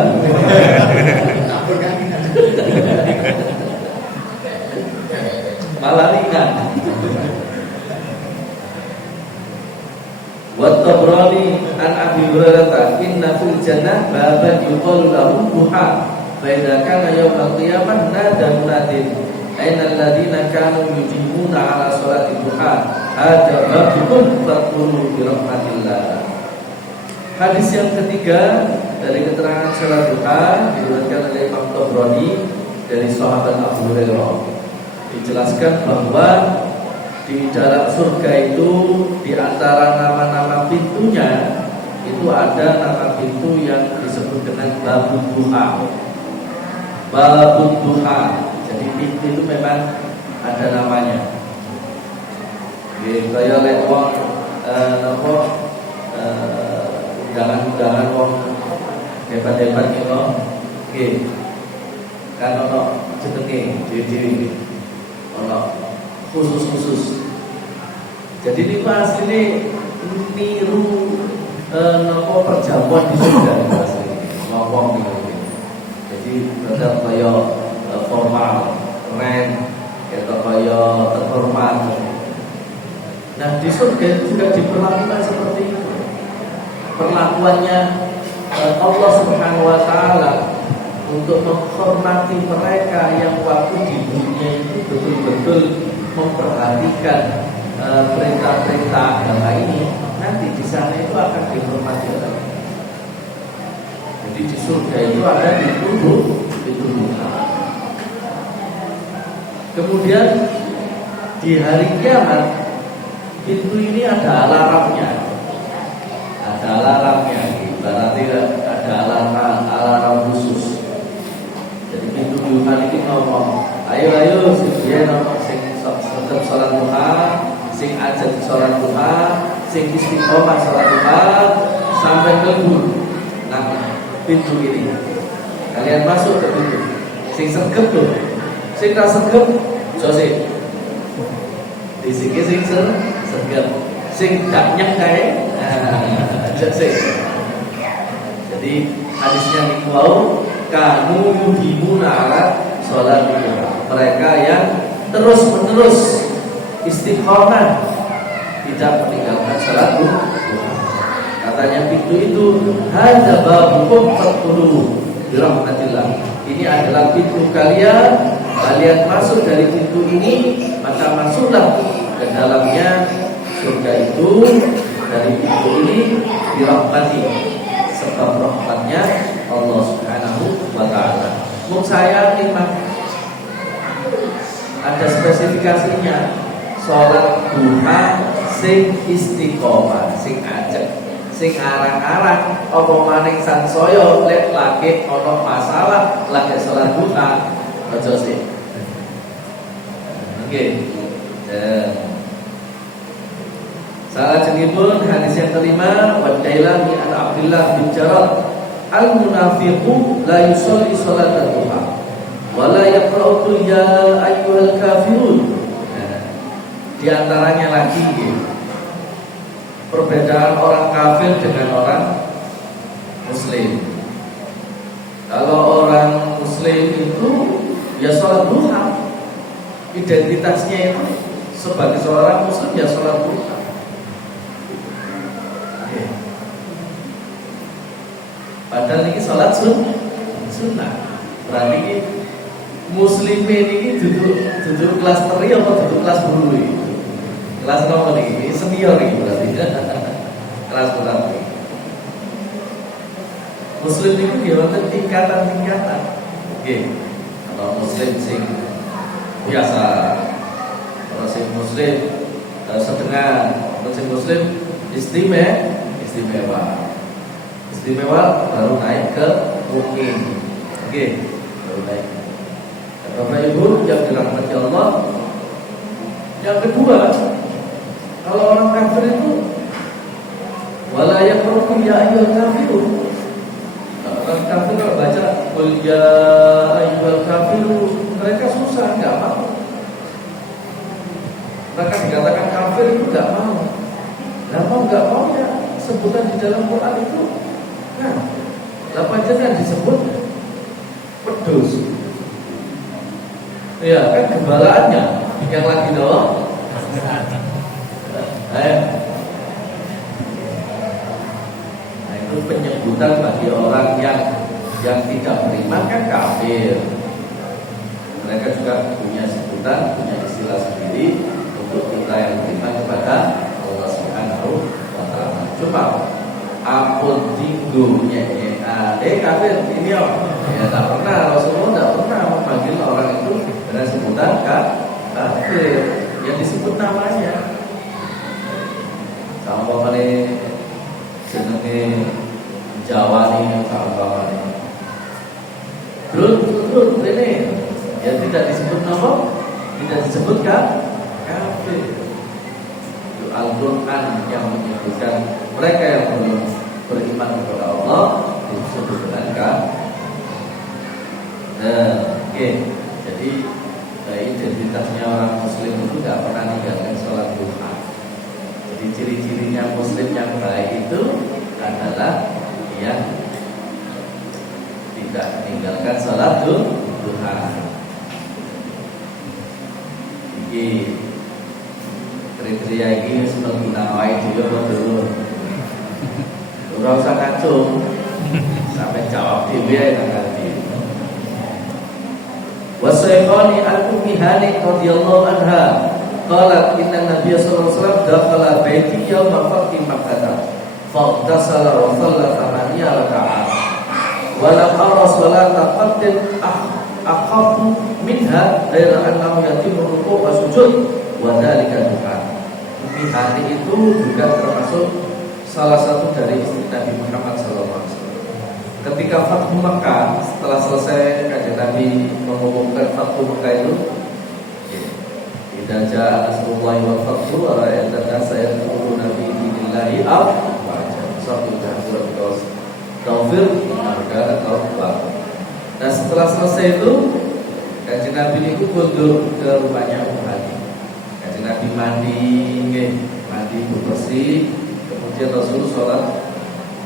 Malah ringan. Wa Tabrani an Abi Hurairah inna fil jannah baban yuqalu lahu duha fa idza kana yaumul qiyamah nada munadin aina alladziina kanu yujibuna ala sholati duha hadza rabbukum faqulu bi rahmatillah. Hadis yang ketiga dari keterangan salat duha diriwayatkan oleh Imam Tabrani dari sahabat Abu Hurairah. Dijelaskan bahwa di dalam surga itu di antara nama-nama pintunya itu ada nama pintu yang disebut dengan babul duha. Babul duha. Jadi pintu itu memang ada namanya. Kaya lek wong undangan wong hebat-hebat gitu. Nggih. Kan ono jenenge dhewe-dhewe. Ono khusus. Jadi ini pasti ini niru nopo perjamuan di surga pasti ngomong gitu. Jadi tetap kaya formal, keren, atau kaya terhormat. Nah di surga juga diperlakukan seperti itu. Perlakuannya Allah Subhanahu Wa Taala untuk menghormati mereka yang waktu di dunia itu betul-betul memperhatikan perintah-perintah agama ini, nanti di sana itu akan dihormati orang. Jadi di surga itu ada dituduh. Kemudian di hari kiamat pintu ini ada alarmnya. Berarti ada alarm khusus. Jadi pintu duha ini ngomong, ayo, dia ngomong sing sholat duha, sing ajat sholat duha, sing istiqomah sholat duha sampai kelebur. Nah, pintu ini kalian masuk ke pintu. Sing sergep tuh, sing tak sergep, sosik. Di sini sing sergep, sing tak nyengkai, sosik. Jadi hadisnya niku kamu yuhibuna ala sholat duha. Mereka yang terus-menerus istiqomah tidak meninggalkan salat duha. Katanya pintu itu hadza babukum fadkhulu bi rahmatillah. Ini adalah pintu kalian masuk dari pintu ini, maka masuklah ke dalamnya surga itu dari pintu ini dirahmati sebab rahmatnya Allah Subhanahu wa taala. Mung saya nikmat ada spesifikasinya. Sholat duha sing istiqomah, sing ajak, sing arang-arang, apa maning sansaya lek lagi ono masalah lagi sholat duha aja sih. Oke. Salah jenipun hadis yang kelima wa Dailami an Abdullah bin Jarrah al-munafiqu la yusolli sholat duha wa la yaqra'u ya ayyuhal kafirun. Di antaranya lagi perbedaan orang kafir dengan orang muslim. Kalau orang muslim itu ya sholat duha, identitasnya itu sebagai seorang muslim ya sholat duha. Padahal ini sholat sunnah. Berarti muslimin ini duduk kelas teri atau duduk kelas bulu ini? Kelas nomor ini senior ini berarti. Kelas berapa? Muslim itu dia wonten tingkatan-tingkatan. Oke. Kalau muslim sing biasa, kalau sing muslim setengah, kalau sing muslim istimewa baru naik ke mungkin. Oke, baru naik. Bapak Ibu yang dirahmati Allah. Yang kedua, kalau orang kafir itu wala yaqulu ya ayyuhal kafirun. Orang kafir kalau baca qul ya ayyuhal kafirun, mereka susah, enggak mau. Maka dikatakan kafir itu enggak mau. Lah mau enggak mau ya sebutan di dalam Quran itu nah, apa aja kan disebut pedus. Ya kan gembalaannya yang lagi doang. Nah itu penyebutan bagi orang yang tidak beriman kan kafir. Mereka juga punya sebutan, punya istilah sendiri untuk kita yang beriman kepada Allah Subhanahu wa Ta'ala. Cuma ampun tinggunya kafir ini ya tak pernah, Rasulullah tidak pernah memanggil orang itu dengan sebutan kafir, yang disebut namanya. Sama kali jenenge Jawa nih, sama kali Brut ini ya tidak disebut nama, tidak disebutkan kafir. Itu Al-Quran yang menyebutkan mereka yang belum beriman kepada Allah disebut dengan kafir. Oke. Jadi identitasnya orang Muslim itu tidak pernah meninggalkan sholat duha. Jadi ciri-cirinya Muslim yang baik itu adalah yang tidak meninggalkan sholat duha. Ini kriteria ini sebelum kita awal juga dulu. Ora usah kacung sampai jawab dia yang nanti. Wasayyani al-Ummi Hani radhiyallahu anha qalat inna Nabiy sallallahu alaihi wasallam dakhala baiti yawma fathi Makkah faghtasala wa shalla 8 raka'at wa lam ara salata qaddin aqafu minha ghaira annahu yatimu ruku' wa sujud wa dzalika duha. Ummi Hani itu juga termasuk salah satu dari istri Nabi Muhammad sallallahu alaihi wasallam. Ketika Fathu Makkah, setelah selesai kajian Nabi mengumumkan Fathu Makkah itu, idza jaa nasrullahi wal fathu wa ra'aita an-nasa yadkhuluna fi dinillahi afwaja. Satu surat Taufir harga Taufir. Nah setelah selesai itu, kajian Nabi itu kunjung ke rumahnya Ummu Hani. Kajian Nabi mandi bersih, kemudian Rasul sholat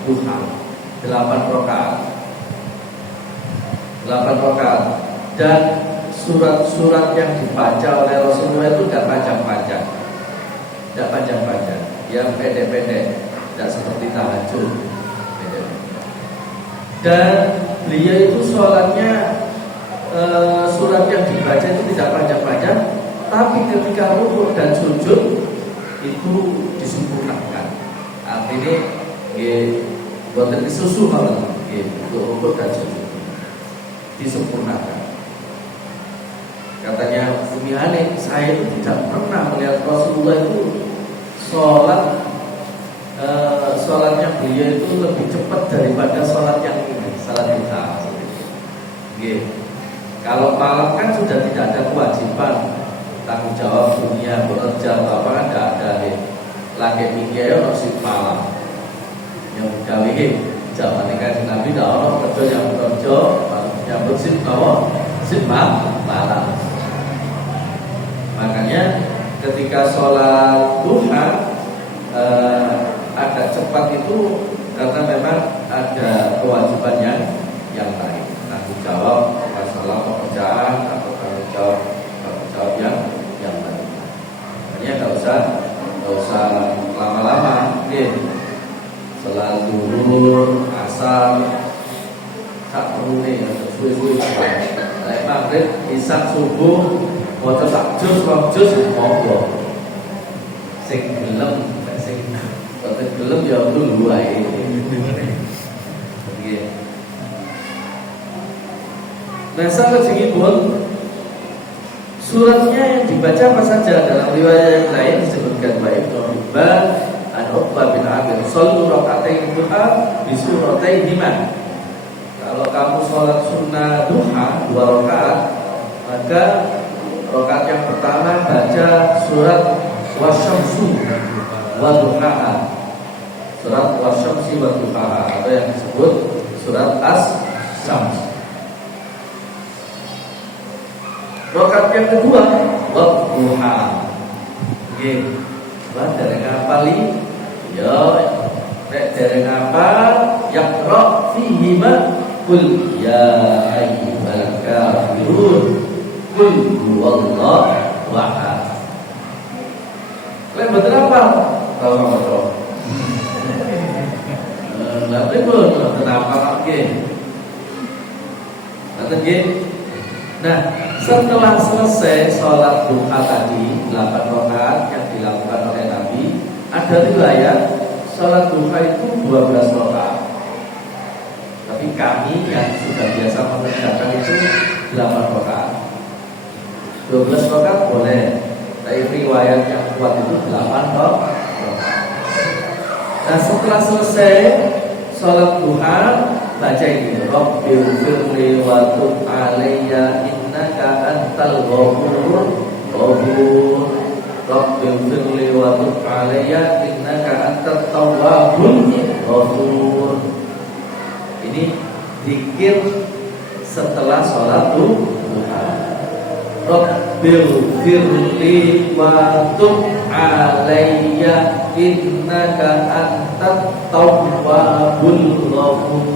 duha. 8 rakaat dan surat-surat yang dibaca oleh Rasulullah itu tidak panjang-panjang, yang pendek-pendek, tidak seperti tahajud. Dan beliau itu sholatnya surat yang dibaca itu tidak panjang-panjang, tapi ketika rukuk dan sujud itu disempurnakan. Artinya buatan disusu malah untuk rukuk dan sujud disempurnakan. Katanya Ummi Hani, saya itu tidak pernah melihat Rasulullah itu sholatnya beliau itu lebih cepat daripada sholat yang ini, sholat kita. Kalau malam kan sudah tidak ada kewajiban tanggung jawab dunia bekerja apa kan tidak ada lagi mikir harus malam. Yang gawe zaman ini Nabi dah orang kerja yang bersih malam. Makanya ketika sholat duha agak cepat itu karena memang ada kewajiban yang lain, tanggung jawab masalah pekerjaan atau tanggung jawab yang lain. Makanya nggak usah lama-lama, sholat duhur, asar, tak perlu nih, suwe-suwe. Lek maghrib isak subuh maca sak juz rong juz monggo. Sing gelem sing boten gelem ya tunggu wae. Nggih. Nah, salajengipun suratnya yang dibaca apa saja. Dalam riwayat yang lain disebutkan wa Ibnu Hibban an Uqbah bin Amir shallu raka'atain duha bi surataihima. Kalau kamu sholat sunnah duha 2 rakaat, maka rakaat yang pertama baca surat wasyamsu wa duhaha. Surat wasyamsi wa duhaha atau yang disebut surat as-syams. Rakaat yang kedua wadduha. Nggih. Wah, dereng ngapali? Ya, nek dereng ngapal yaqra fihi ma qul ya ayyuhal kafirun qul huwallahu ahad. Lek bener apa? Tahu apa? Lah pripun kenapa nggih? Ngoten nggih. Nah, setelah selesai sholat duha tadi 8 rakaat yang dilakukan oleh Nabi, ada riwayat sholat duha itu 12 rakaat. Tapi kami yang sudah biasa mengerjakan itu 8 rakaat. 12 rakaat boleh, tapi riwayat yang kuat itu 8 rakaat. Nah, setelah selesai sholat duha, baca ini Rabbil firli wa tub alayya innaka antal ghafurur rahim. Rabbil firli wa tub alayya innaka antat tawwabur rahim. Ini zikir setelah sholat duha. Rabbil firli wa tub alayya innaka antat tawwabur rahim.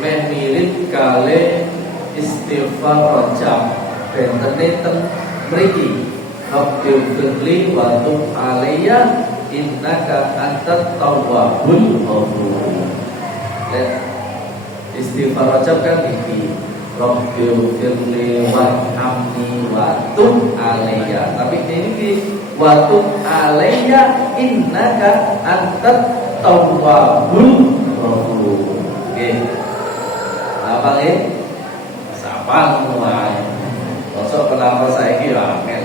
Mirip kali istighfar rajab bentene ten mriki Rabbil firli wa tub alayya innaka antat tawwabur rahim. Istighfar rajab kan iki Rabbil firli warhamni wa tub alayya. Tapi ini wa tub alayya innaka antat tawwabur rahim. Oke. Apa nggih? Sapa wae. Kosok kenapa saiki ya angel.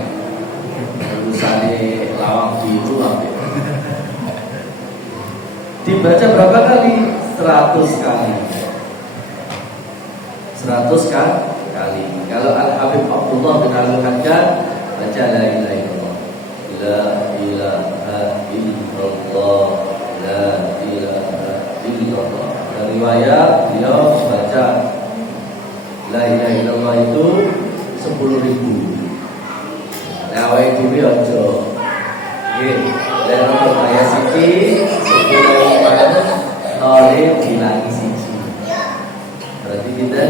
Urusane lawang biru apik. Dibaca berapa kali? 100 kali. 100 kali. Kalau Al-Habib Abdullah bin Al-Hajjaj baca la ilaha illallah. La ilaha illallah. La ilaha illallah. Dari riwayat beliau baca la ilaha illallah itu 10.000. Lawe dhewe aja. Nggih, lek ono kaya siki 10.000 nole dilangi siji. Berarti kita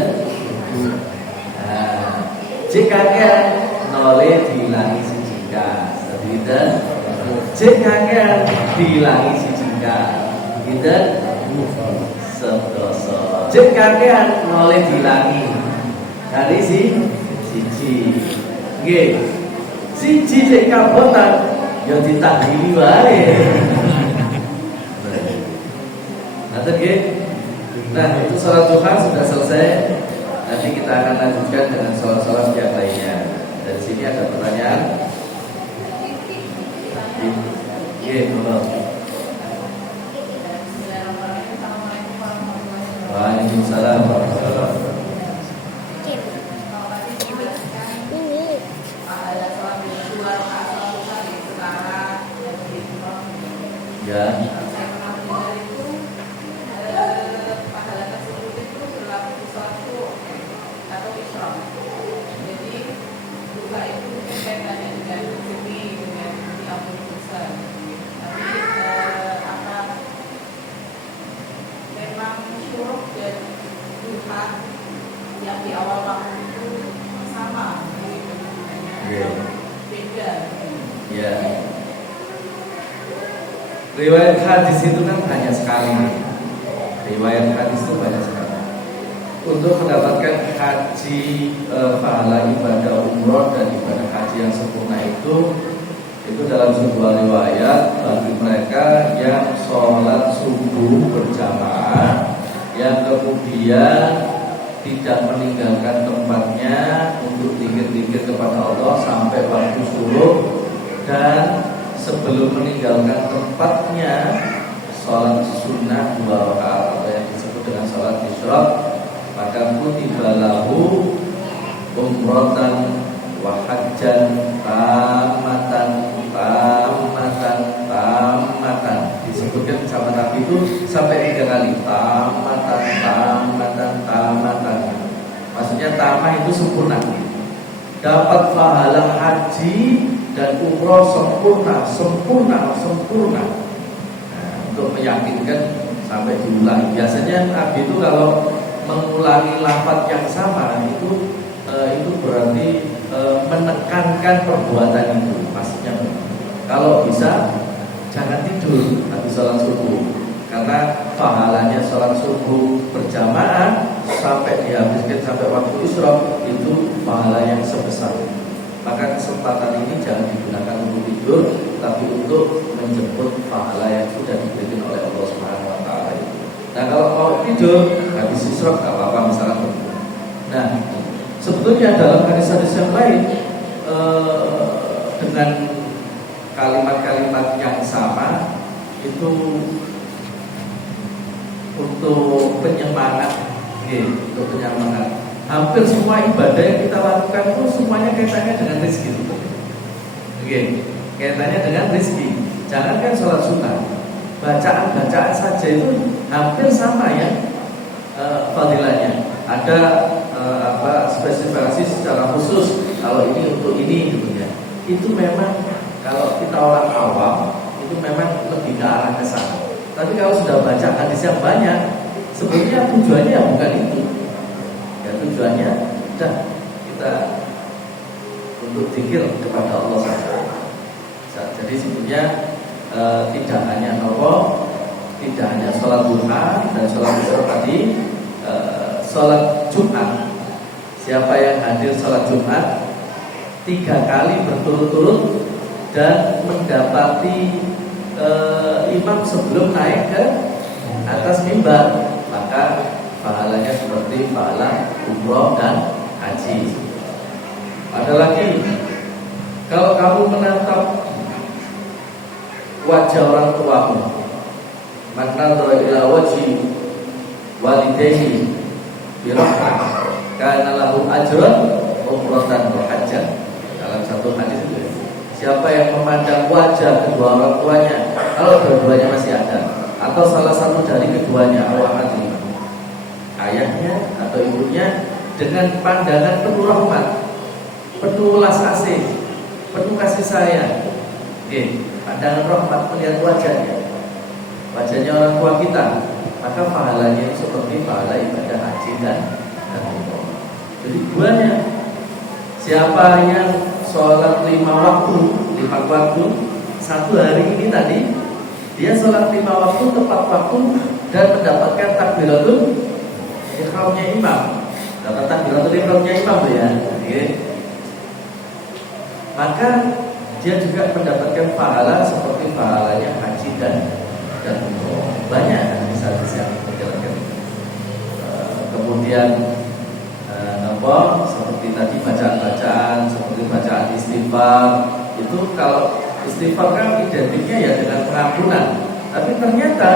jika kan nole dilangi siji ka. Berarti kita jika kan dilangi siji ka. Kita sedoso. Jika kan nole dilangi dari siji. Nggih. Siji cek kabotan ya ditandili wae. Nanti nggih. Nah, itu sholat duha sudah selesai. Nanti kita akan lanjutkan dengan sholat-sholat yang lainnya. Dari sini ada pertanyaan. Iya, Waalaikumsalam warahmatullahi wabarakatuh. Ya. Yang di awal waktu itu sama, beda. Ya. Riwayat hadis itu kan hanya sekali. Riwayat hadis itu banyak sekali. untuk mendapatkan haji pahala ibadah umroh dan ibadah haji yang sempurna itu dalam sebuah riwayat bagi mereka yang sholat subuh berjamaah yang kemudian tidak meninggalkan tempatnya untuk zikir-zikir kepada Allah sampai waktu subuh, dan sebelum meninggalkan tempatnya sholat sunnah 2 rakaat atau yang disebut dengan sholat isyraq, maka kutiba lahu umratan wa hajjan tamatan disebutkan sama Nabi itu sampai 3 kali tamatan. Maksudnya tamah itu sempurna, dapat pahala haji dan umroh sempurna. Nah, untuk meyakinkan sampai diulangi. Biasanya Nabi itu kalau mengulangi lafaz yang sama itu berarti menekankan perbuatan itu. Maksudnya kalau bisa jangan tidur habis sholat subuh, karena pahalanya sholat subuh berjamaah sampai dihabiskan sampai waktu isyraq itu pahala yang sebesar. Maka kesempatan ini jangan digunakan untuk tidur, tapi untuk menjemput pahala yang sudah diberikan oleh Allah Subhanahu wa taala itu. Nah, kalau mau tidur habis isyraq enggak apa-apa misalnya. Nah, sebetulnya dalam hadis-hadis yang lain dengan kalimat-kalimat yang sama itu untuk penyemangat, untuk penyemangat. Hampir semua ibadah yang kita lakukan itu semuanya kaitannya dengan rezeki. Kaitannya dengan rezeki. Jangankan sholat sunnah, bacaan saja itu hampir sama ya fadilahnya. Ada spesifikasi secara khusus kalau ini untuk ini gitu ya. Itu memang kalau kita orang awam itu memang lebih ke arah ke sana. Tapi kalau sudah baca hadis yang banyak, sebenarnya tujuannya ya bukan itu. Ya tujuannya sudah kita untuk zikir kepada Allah saja. Jadi sebetulnya tidak hanya tidak hanya sholat duha dan sholat isyraq tadi, sholat Jumat. Siapa yang hadir sholat Jumat 3 kali berturut-turut dan mendapati imam sebelum naik ke atas mimbar, maka pahalanya seperti pahala umroh dan haji. Ada lagi, kalau kamu menatap wajah orang tuamu, man nadhara ila wajhi walidayhi bi rahmah kana lahu ajrun umratan wa hajjan. Dalam satu hadis itu, siapa yang memandang wajah kedua orang tuanya, kalau dua-duanya masih ada, atau salah satu dari keduanya, ayahnya atau ibunya, dengan pandangan penuh rahmat, penuh welas asih, penuh kasih sayang, pandangan rahmat melihat wajahnya orang tua kita, maka pahalanya seperti pahala ibadah haji dan umroh. Jadi duanya, siapa yang sholat 5 waktu satu hari ini tadi, dia sholat 5 waktu tepat waktu dan mendapatkan takbiratul ihramnya imam. Dapat takbiratul ihramnya imam tuh ya. Maka dia juga mendapatkan pahala seperti pahalanya haji dan umroh. Banyak hadis-hadis yang menjelaskan. Kemudian seperti tadi bacaan-bacaan, seperti bacaan istighfar. Itu kalau istighfar kan identiknya ya dengan pengampunan. Tapi ternyata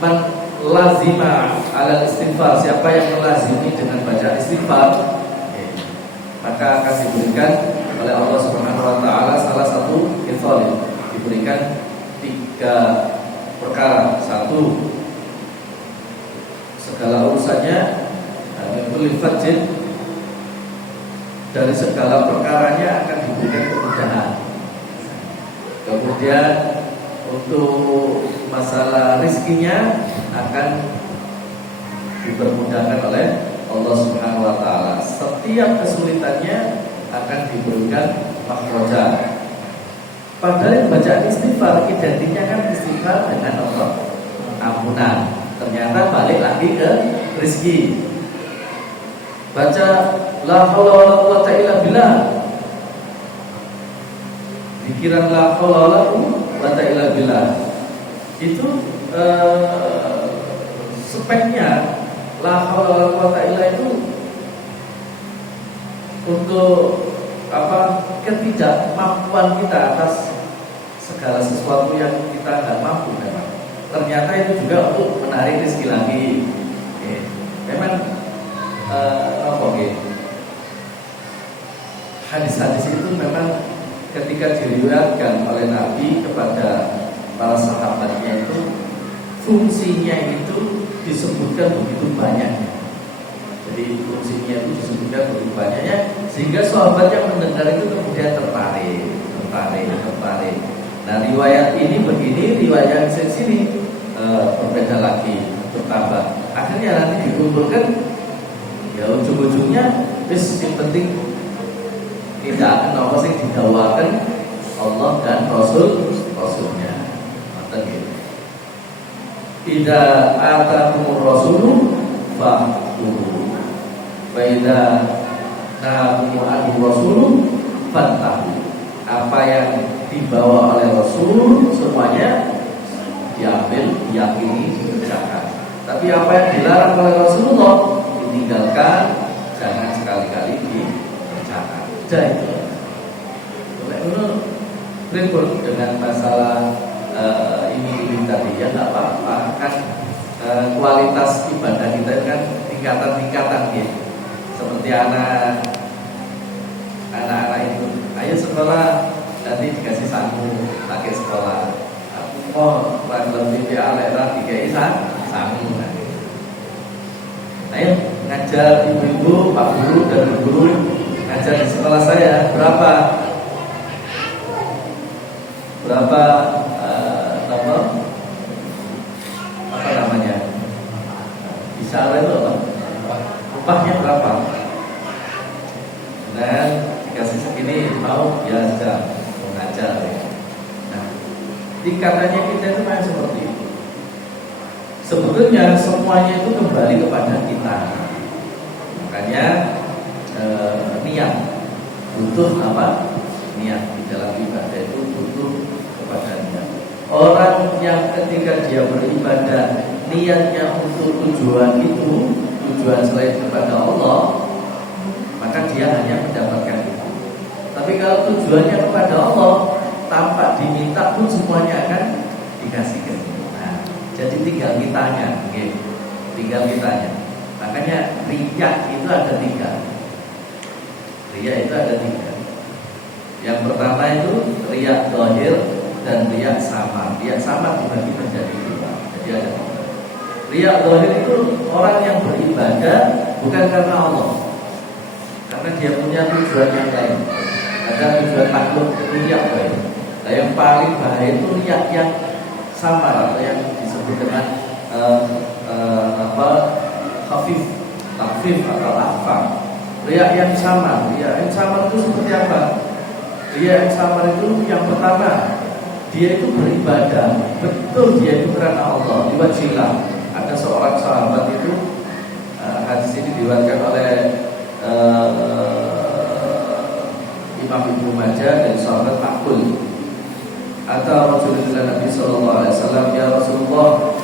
man lazima ala istighfar, siapa yang melazimi dengan baca istighfar, maka akan diberikan oleh Allah Subhanahu wa taala salah satu infal, diberikan 3 perkara. 1, segala urusannya fajr, dari segala perkaranya akan diberikan kemudahan. Kemudian untuk masalah rizkinya akan dipermudahkan oleh Allah Subhanahu wa taala. Setiap kesulitannya akan diberikan makhraja. Padahal bacaan istighfar identiknya kan istighfar dengan Allah, ampunan. Ternyata balik lagi ke rizki. baca la haula wala quwata illa billah, pikiran la haula wala quwata illa billah itu speknya la haula wala quwata illa itu untuk ketidakmampuan kita atas segala sesuatu yang kita nggak mampu memang. Ternyata itu juga untuk menarik rezeki lagi. Memang hadis-hadis itu memang ketika diriwayatkan oleh Nabi kepada para sahabatnya itu fungsinya itu disebutkan begitu banyaknya. Jadi fungsinya itu disebutkan begitu banyaknya sehingga sahabat yang mendengar itu kemudian tertarik. Nah riwayat ini begini, riwayat yang sini berbeda lagi, bertambah. Akhirnya nanti dikumpulkan, ya ujung-ujungnya yang penting tidak akan apa sih didakwakan Allah dan Rasulnya. Maka gitu. Tidak atakumur Rasulu fa'tuhu, faida nahakumur adu Rasulu fantahu. Apa yang dibawa oleh Rasul semuanya diambil, diyakini, dikerjakan. Tapi apa yang dilarang oleh Rasulullah ditinggalkan, jangan sekali-kali dikerjakan. Jadi menurut berikut dengan masalah ini tadi ya nggak apa-apa kan, kualitas ibadah kita kan tingkatan-tingkatan gitu. Seperti anak-anak itu, ayo sekolah nanti dikasih sangu pakai sekolah. Oh, lebih alera dikai sangu. Ayo ngajar ibu-ibu, pak guru dan guru ngajar di sekolah saya berapa apa namanya? Bisa itu apa? Upahnya berapa? Dan dikasih segini mau ya sudah mau ngajar. Nah, tingkatannya kita itu kan seperti itu. Sebetulnya semuanya itu kembali kepada kita. Makanya niat butuh apa? Niat di dalam ibadah itu butuh kepada niat. Orang yang ketika dia beribadah niatnya untuk tujuan itu, tujuan selain kepada Allah, maka dia hanya mendapatkan itu. Tapi kalau tujuannya kepada Allah, tanpa diminta pun semuanya akan dikasihkan. Nah, jadi tinggal kitanya, okay? Tinggal kitanya. Makanya riya itu ada 3. Riya itu ada 3. Yang pertama itu riya zahir dan riya samar. Riya samar dibagi menjadi 2. Jadi ada 3. Riya zahir itu orang yang beribadah bukan karena Allah, karena dia punya tujuan yang lain. Ada tujuan takut riya baik. Nah, yang paling bahaya itu riya yang samar atau yang disebut dengan khafif, takfif atau akhfaf. Riya yang samar. Riya yang samar itu seperti apa? Riya yang samar itu yang pertama, dia itu beribadah betul, dia itu karena Allah, liwajhillah. Ada seorang sahabat itu, hadis ini diriwayatkan oleh Imam Ibnu Majah dari sahabat Makbul. Atau Rasulullah Nabi sallallahu alaihi wasallam, ya Rasulullah,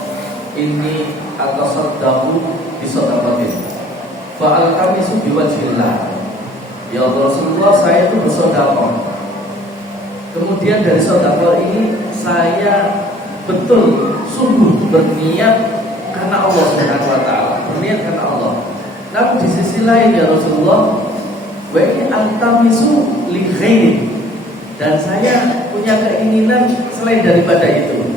inni atasaddaqu bi sadaqatin fa alqamisu bi wajhillah. Ya Rasulullah, saya itu bersedekah. Kemudian dari sedekah ini saya betul sungguh berniat karena Allah Subhanahu wa taala, berniat karena Allah. Namun di sisi lain ya Rasulullah, wa in altamisu li ghairi, dan saya punya keinginan selain daripada itu.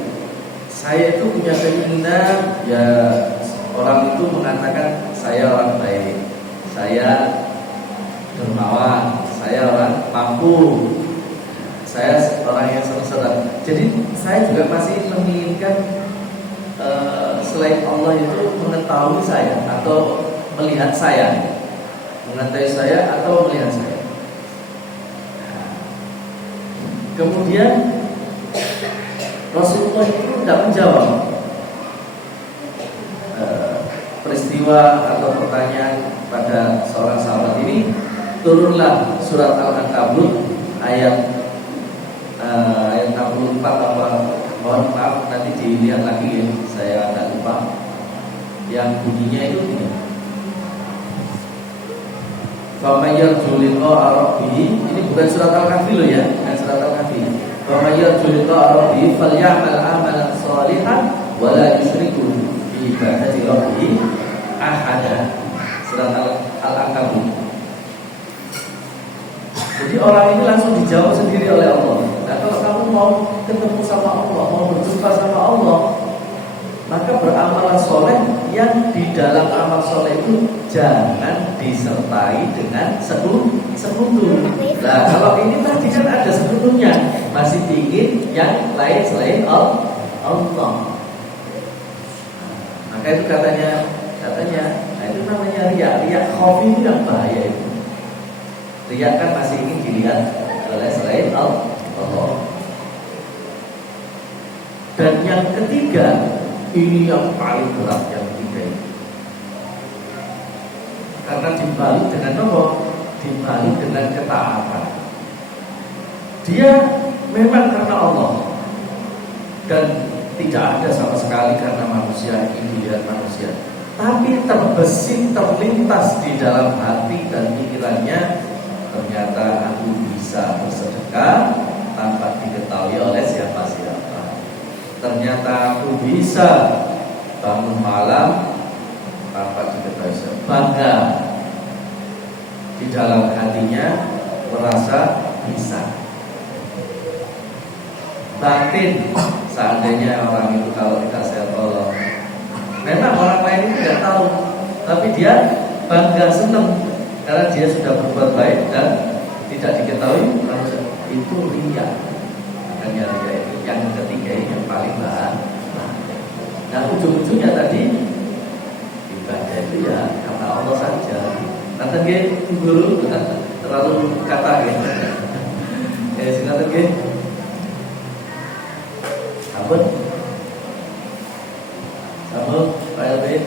Saya itu punya keinginan, ya orang itu mengatakan saya orang baik, saya dermawan, saya orang mampu, saya orang yang senang. Jadi saya juga masih menginginkan selain Allah itu mengetahui saya atau melihat saya, mengetahui saya atau melihat saya. Kemudian Rasulullah itu tidak menjawab peristiwa atau pertanyaan pada kepada seorang sahabat ini, turunlah surat Al-Ankabut ayat 64 apa, mohon maaf nanti dilihat lagi ya, saya agak lupa. Yang bunyinya itu ini. Famayarju liqa'a rabbih, ini bukan surat Al-Kahfi loh ya, bukan surat Al-Kahfi. Famayarju liqa'a rabbih falyamal amalan shalihan wa la yusyriku bi ibadati rabbih ahada. Surat Al-Ankabut. Jadi orang ini langsung dijawab sendiri oleh Allah. Nah, kalau kamu mau ketemu sama Allah, mau berjumpa sama Allah, maka beramal soleh yang di dalam amal soleh itu jangan disertai dengan sekutu. Nah, kalau ini tadi kan ada sekutunya, masih ingin yang lain selain Allah. Maka itu katanya, nah itu namanya riya khofi itu yang bahaya itu. Riya kan masih ingin dilihat oleh selain Allah. Dan yang ketiga, ini yang paling berat, yang ketiga ini. Karena dibalik dengan apa? Dibalik dengan ketaatan. Dia memang karena Allah dan tidak ada sama sekali karena manusia, ini dilihat manusia. Tapi terbesit, terlintas di dalam hati dan pikirannya, ternyata aku bisa bersedekah tanpa diketahui oleh siapa-siapa. Ternyata aku bisa bangun malam tanpa diketahui siapa. Bangga di dalam hatinya, merasa bisa. Batin, seandainya orang itu kalau dikasih Allah, memang orang lain itu tidak tahu, tapi dia bangga, senang karena dia sudah berbuat baik dan tidak diketahui manusia. Itu riya. Makanya riya itu yang ketiga ini yang paling bahaya. Nah, ujung-ujungnya tadi ibadah itu ya kata Allah saja. Nanti dia guru terlalu kata gitu. Silakan ke. Sabun, Pak Elvin.